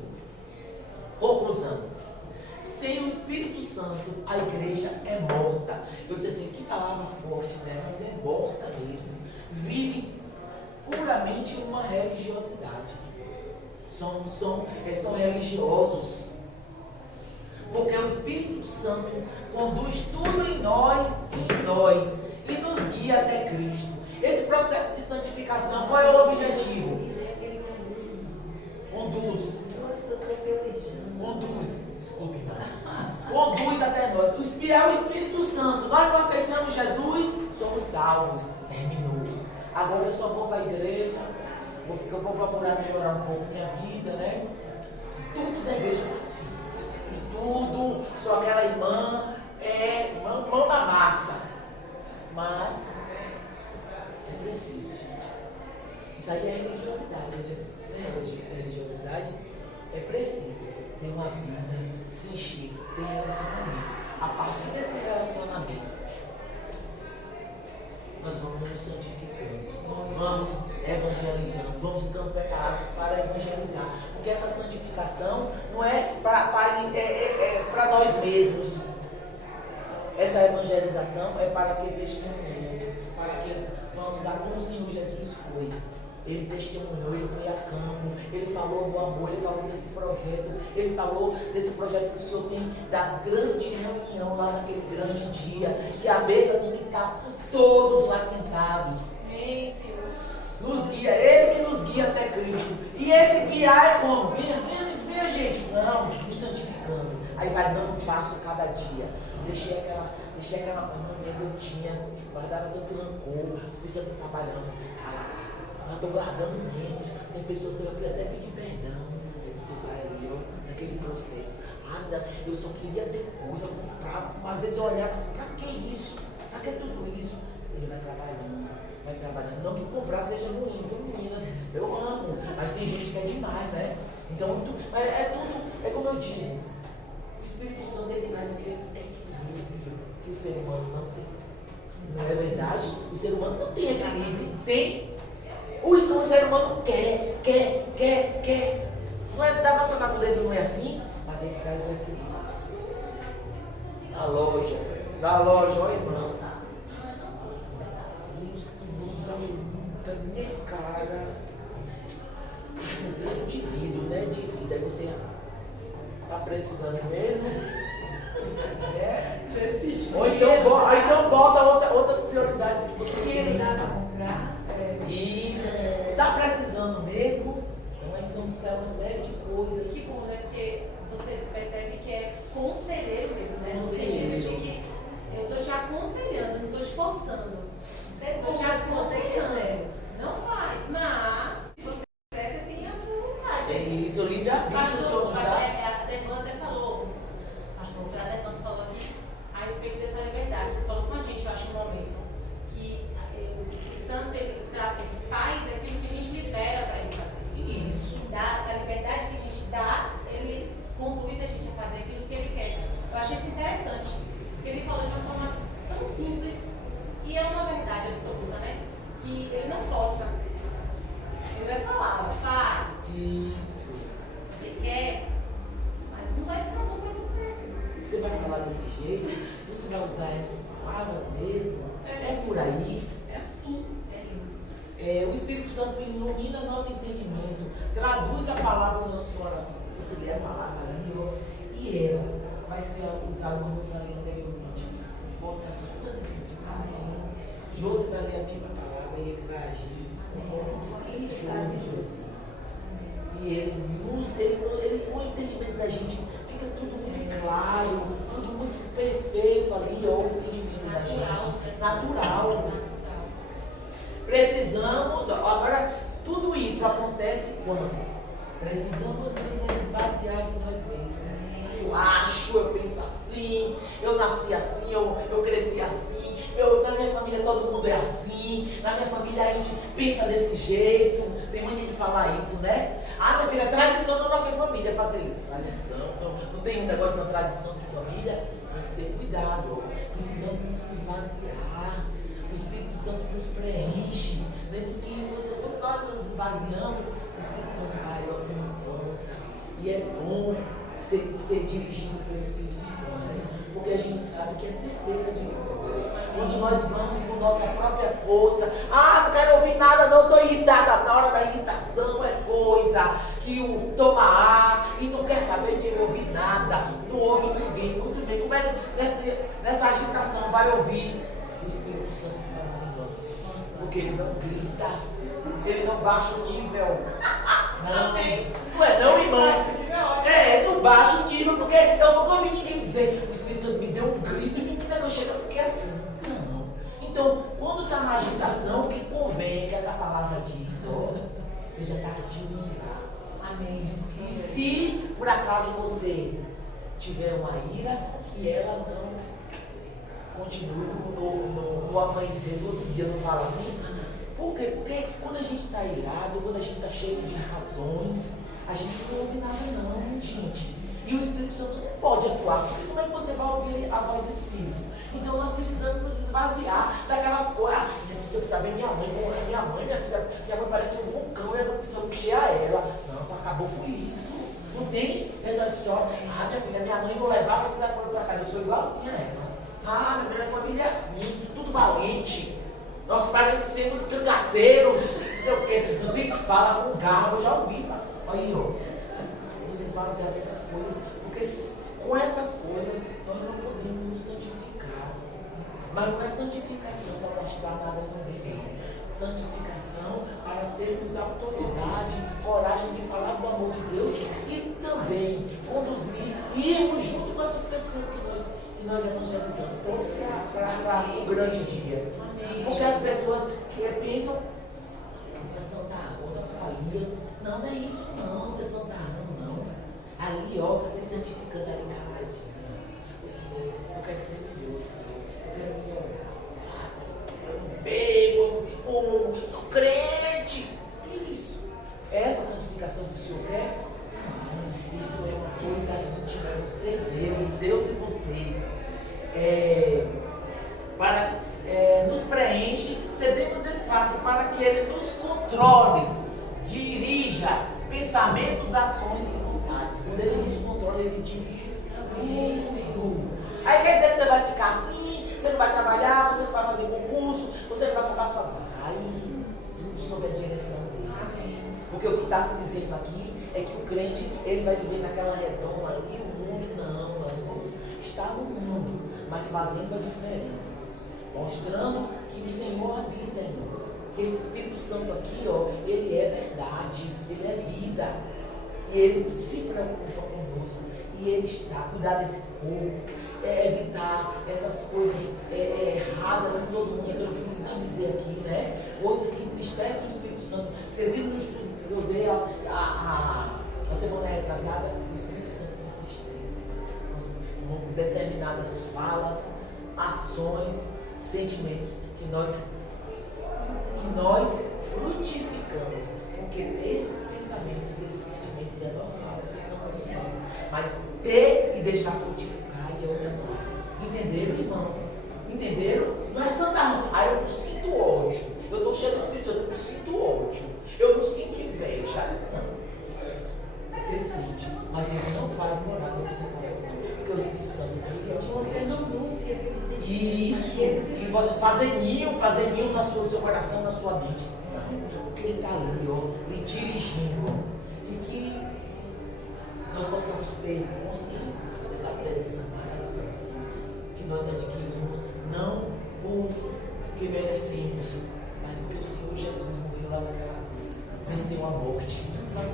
Conclusão. Sem o Espírito Santo, a igreja é morta. Eu disse assim, que palavra forte, né? Mas é morta mesmo. Vive puramente uma religiosidade. São religiosos. Porque o Espírito Santo conduz tudo em nós e nos guia até Cristo. Esse processo de santificação, qual é o objetivo? Conduz, desculpe, não. Conduz até nós. É o Espírito Santo. Nós não aceitamos Jesus, somos salvos. Terminou. Agora eu só vou para a igreja, eu vou procurar melhorar um pouco minha vida, né? Tudo da igreja, sim, tudo, só aquela irmã, mão na massa. Mas é preciso, gente. Isso aí é religiosidade, né? Religiosidade é preciso ter uma vida, se encher, ter relacionamento. A partir desse relacionamento, nós vamos nos santificando, vamos evangelizando, vamos ficando preparados para evangelizar. Porque essa santificação não é para nós mesmos. Essa evangelização é para que testemunhemos, para que vamos a como o Senhor Jesus foi. Ele testemunhou, ele foi a campo, ele falou do amor, ele falou desse projeto, ele falou desse projeto que o Senhor tem, da grande reunião lá naquele grande dia, que a mesa tem que estar todos lá sentados. Amém, Senhor. Nos guia, ele que nos guia até Cristo. E esse guiar é como? Venha gente, não, nos santificando. Aí vai dando um passo cada dia. Deixei aquela mãe gotinha, guardava tanto rancor, as pessoas estão trabalhando. Eu estou guardando menos. Tem pessoas que eu quero até pedir perdão. Aí você vai ali, ó, naquele processo. Não, eu só queria ter coisa, comprar. Às vezes eu olhava assim, pra que isso? Pra que tudo isso? Ele vai trabalhando. Não que comprar seja ruim, viu, meninas? Eu amo, mas tem gente que é demais, né? Então, é como eu digo, o Espírito Santo ele traz aquele equilíbrio que o ser humano não tem. Não é verdade? O ser humano não tem equilíbrio. Tem. O ser humano quer. Não é da nossa natureza, não é assim, mas ele traz o equilíbrio. Na loja, ó irmão. Deus que nos aumenta, minha cara. Divido, né? Divida. Aí você tá precisando mesmo? Desse jeito. Ou então bota outras prioridades que você Que ele dá para comprar. Isso. Tá precisando mesmo? Então sai uma série de coisas. Que bom, né? Porque você percebe que é conselheiro mesmo, né? No Conselheiro. sentido de que eu estou te aconselhando, não estou te forçando. Você Estou te aconselhando. quiser. Não faz, mas se você quiser, você tem a sua vontade. É isso, o livre-arbítrio, o senhor nos dá. A Devanda até falou, pastor, foi a Devanda falou aqui a respeito dessa liberdade. Ele falou com a gente, eu acho, um momento, que o Espírito Santo, ele faz aquilo que a gente libera para ele fazer. Isso. Da liberdade que a gente dá, ele conduz a gente a fazer aquilo que ele quer. Eu achei isso interessante, porque ele falou de uma forma tão simples, e é uma verdade absoluta, né? Que ele não força. Ele vai falar, faz. Isso. Você quer, mas não vai ficar bom para você. Você vai falar desse jeito, você vai usar essas palavras mesmo. É por aí, é assim. O Espírito Santo ilumina nosso entendimento, traduz a palavra no nosso coração. Você lê a palavra ali, ó, e ela vai ser usada, como eu falei anteriormente, conforme a sua necessidade. José vai ler a mesma palavra e ele vai agir conforme o que José precisa. E ele, com o entendimento da gente, fica tudo muito claro, tudo muito perfeito ali, ó, o entendimento da gente, natural. Precisamos, agora tudo isso acontece quando? Precisamos esvaziar de nós mesmos. Eu acho, eu penso assim, eu nasci assim, eu cresci assim, na minha família todo mundo é assim, na minha família a gente pensa desse jeito, tem mania de falar isso, né? Ah, minha filha, é tradição da nossa família fazer isso. Tradição, não tem um negócio de uma tradição de família, tem que ter cuidado. Precisamos nos esvaziar. O Espírito Santo nos preenche. Quando nós nos esvaziamos, o Espírito Santo vai ao encontro. E é bom ser dirigido pelo Espírito Santo, porque a gente sabe que é certeza de vitória. Quando nós vamos com nossa própria força, não quero ouvir nada, não, estou irritada. Na hora da irritação é coisa que toma ar e não quer saber de ouvir nada, não ouve ninguém. Muito bem, como é que nessa agitação vai ouvir o Espírito Santo falando em nós? Porque ele não grita, ele não baixa o nível. Não é não, irmã? Não baixa o nível, porque eu nunca ouvi ninguém dizer, o Espírito Santo me deu um grito e menina que eu chego, eu fiquei assim. Não. Então, quando está na agitação, o que convém, que a palavra diz, seja tardio em irar. Amém. E se por acaso você tiver uma ira, que ela não continue no amanhecer do outro dia, não fala assim? Por quê? Porque quando a gente está irado, quando a gente está cheio de razões, a gente não ouve nada não, gente. E o Espírito Santo não pode atuar, porque como é que você vai ouvir a voz do Espírito? Então nós precisamos nos esvaziar daquelas coisas. Você precisa ver minha mãe, minha mãe parece um vulcão, eu não preciso mexer a ela. Não, acabou com isso. Não tem essa história. Minha filha, minha mãe vou levar para você para casa. Eu sou igualzinha a ela. Minha família é assim, tudo valente. Nossos pais sermos cangaceiros, não sei o quê. Não tem, fala com garra, eu já ouvi. Olha aí, nos esvaziar dessas coisas, porque com essas coisas nós não podemos nos santificar. Mas não é santificação para mostrar nada no bem. Santificação para termos autoridade, coragem de falar do amor de Deus e também conduzir, irmos junto com essas pessoas que nós evangelizamos, todos para o grande dia. Porque as pessoas que pensam que é santarrona para ali, não é isso não, você é santarrona não. Ali, se santificando ali caladinho. O Senhor, eu quero ser melhor, Senhor, eu quero melhorar. Eu não bebo, eu não fumo, eu sou crente. Que isso? É essa santificação que o Senhor quer? Não, isso é uma coisa íntima, é você, Deus e você. Nos preenche, cedemos espaço para que Ele nos controle, dirija pensamentos, ações e vontades. Quando Ele nos controla, Ele dirige tudo. Aí quer dizer que você vai ficar assim, você não vai trabalhar, você não vai fazer concurso, você não vai comprar sua vai, tudo sob a direção dele. Porque o que está se dizendo aqui é que o crente, ele vai viver naquela redoma ali, o mundo não, vamos estar no mundo, mas fazendo a diferença, mostrando que o Senhor habita em nós, que esse Espírito Santo aqui, ele é verdade, ele é vida, e ele se preocupa conosco, e ele está, cuidar desse corpo, evitar essas coisas erradas em todo mundo, que eu não preciso nem dizer aqui, né? Coisas que entristecem o Espírito Santo. Vocês viram no estudo que eu dei a semana retrasada? O Espírito Santo se entristece com determinadas falas, ações, sentimentos que nós frutificamos, porque esses pensamentos e esses sentimentos é normal, porque somos humanos, mas ter e deixar frutificar é outra coisa. Entenderam, irmãos? Entenderam? Não é santarrão. Eu não sinto ódio. Eu estou cheio do Espírito Santo, eu não sinto ódio. Eu não sinto inveja. Não. Você sente, mas ele não faz morada no seu coração, porque o Espírito Santo vem de você. Não nutre aqueles sentimentos. Isso. E pode fazer ninho no seu coração, na sua mente. Não. Porque ele está ali, lhe dirigindo. E que nós possamos ter consciência dessa presença maravilhosa que nós adquirimos, não porque merecemos, mas porque o Senhor Jesus morreu lá naquela cruz, venceu a morte,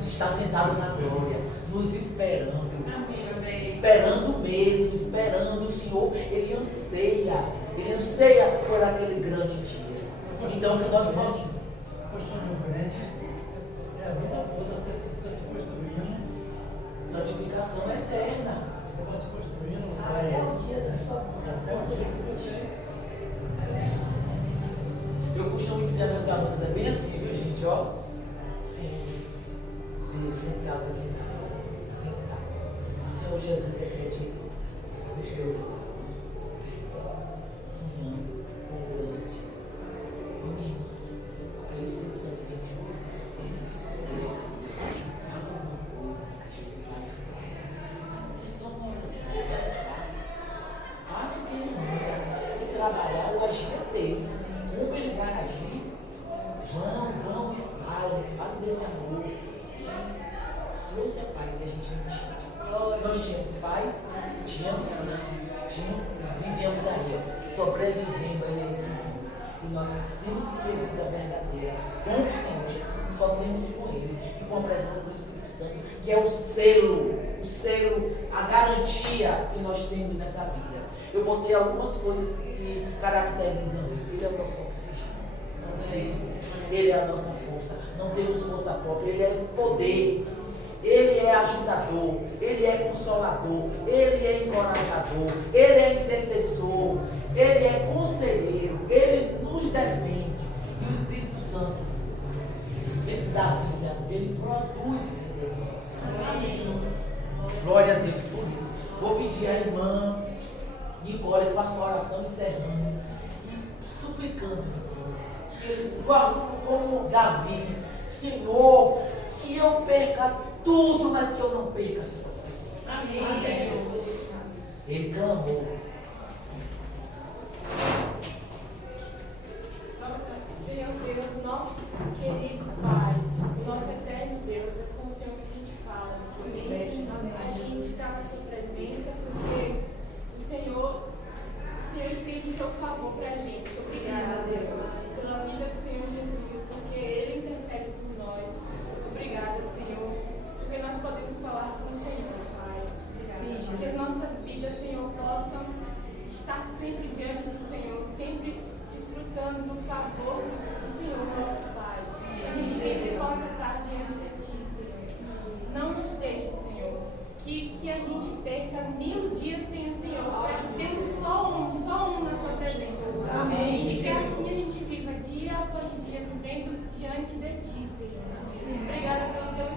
está sentado na glória, nos esperando. Amém. Esperando mesmo, esperando o Senhor. Ele anseia por aquele grande dia. Então que nós possamos. A questão do crente é a vida toda você fica se construindo. Santificação eterna. Você vai se construindo até o dia da sua morte. até o dia que você. Eu costumo dizer a meus meus alunos, é bem assim, viu, gente? Ó, Senhor, Deus sentado aqui na terra, sentado. O Senhor Jesus é criativo. Deixa eu ver. Sonhando, grande. Menino, aí o Espírito Santo vem junto. Fala alguma coisa, é só uma oração, faça o que ele manda. Ele trabalhar, o agir é dele. Como ele vai agir? Vão e fale desse amor que trouxe a paz que a gente não tinha. Nós tínhamos paz, tínhamos, vivíamos aí, sobrevivendo a esse mundo. E nós temos que ter vida verdadeira com o Senhor Jesus. Só temos com Ele e com a presença do Espírito Santo, que é o selo, a garantia que nós temos nessa vida. Eu botei algumas coisas que caracterizam Ele. Ele é o nosso oxigênio. Ele é a nossa força. Não temos força própria. Ele é poder. Ele é ajudador. Ele é consolador. Ele é encorajador. Ele é intercessor. Ele é conselheiro. Ele nos defende. E o Espírito Santo, o Espírito da vida, ele produz vida em nós. Amém. Glória a Deus por isso. Vou pedir à irmã Nicole que faça uma oração encerrando e suplicando que eles guardam como Davi, Senhor, que eu perca tudo, mas que eu não perca a sua presença. Amém. Ele clamou. Senhor Deus, nosso querido Pai, nosso eterno Deus, é com o Senhor que a gente fala. A gente está na sua presença porque o Senhor estende o seu favor para a gente. Obrigada, Deus, pela vida do Senhor Jesus, porque Ele intercede por nós. Obrigada, Senhor, porque nós podemos falar com o Senhor, Pai. Que as nossas vidas, Senhor, possam estar sempre diante do Senhor, sempre desfrutando do favor do Senhor, nosso Pai. Que a gente sempre possa estar diante de Ti, Senhor. Não nos deixe, Senhor, que a gente perca 1000 dias sem o Senhor, para que tenhamos só um na Sua presença. Amém. E que assim a gente viva dia após dia, vivendo diante de Ti, Senhor. Obrigada pelo Teu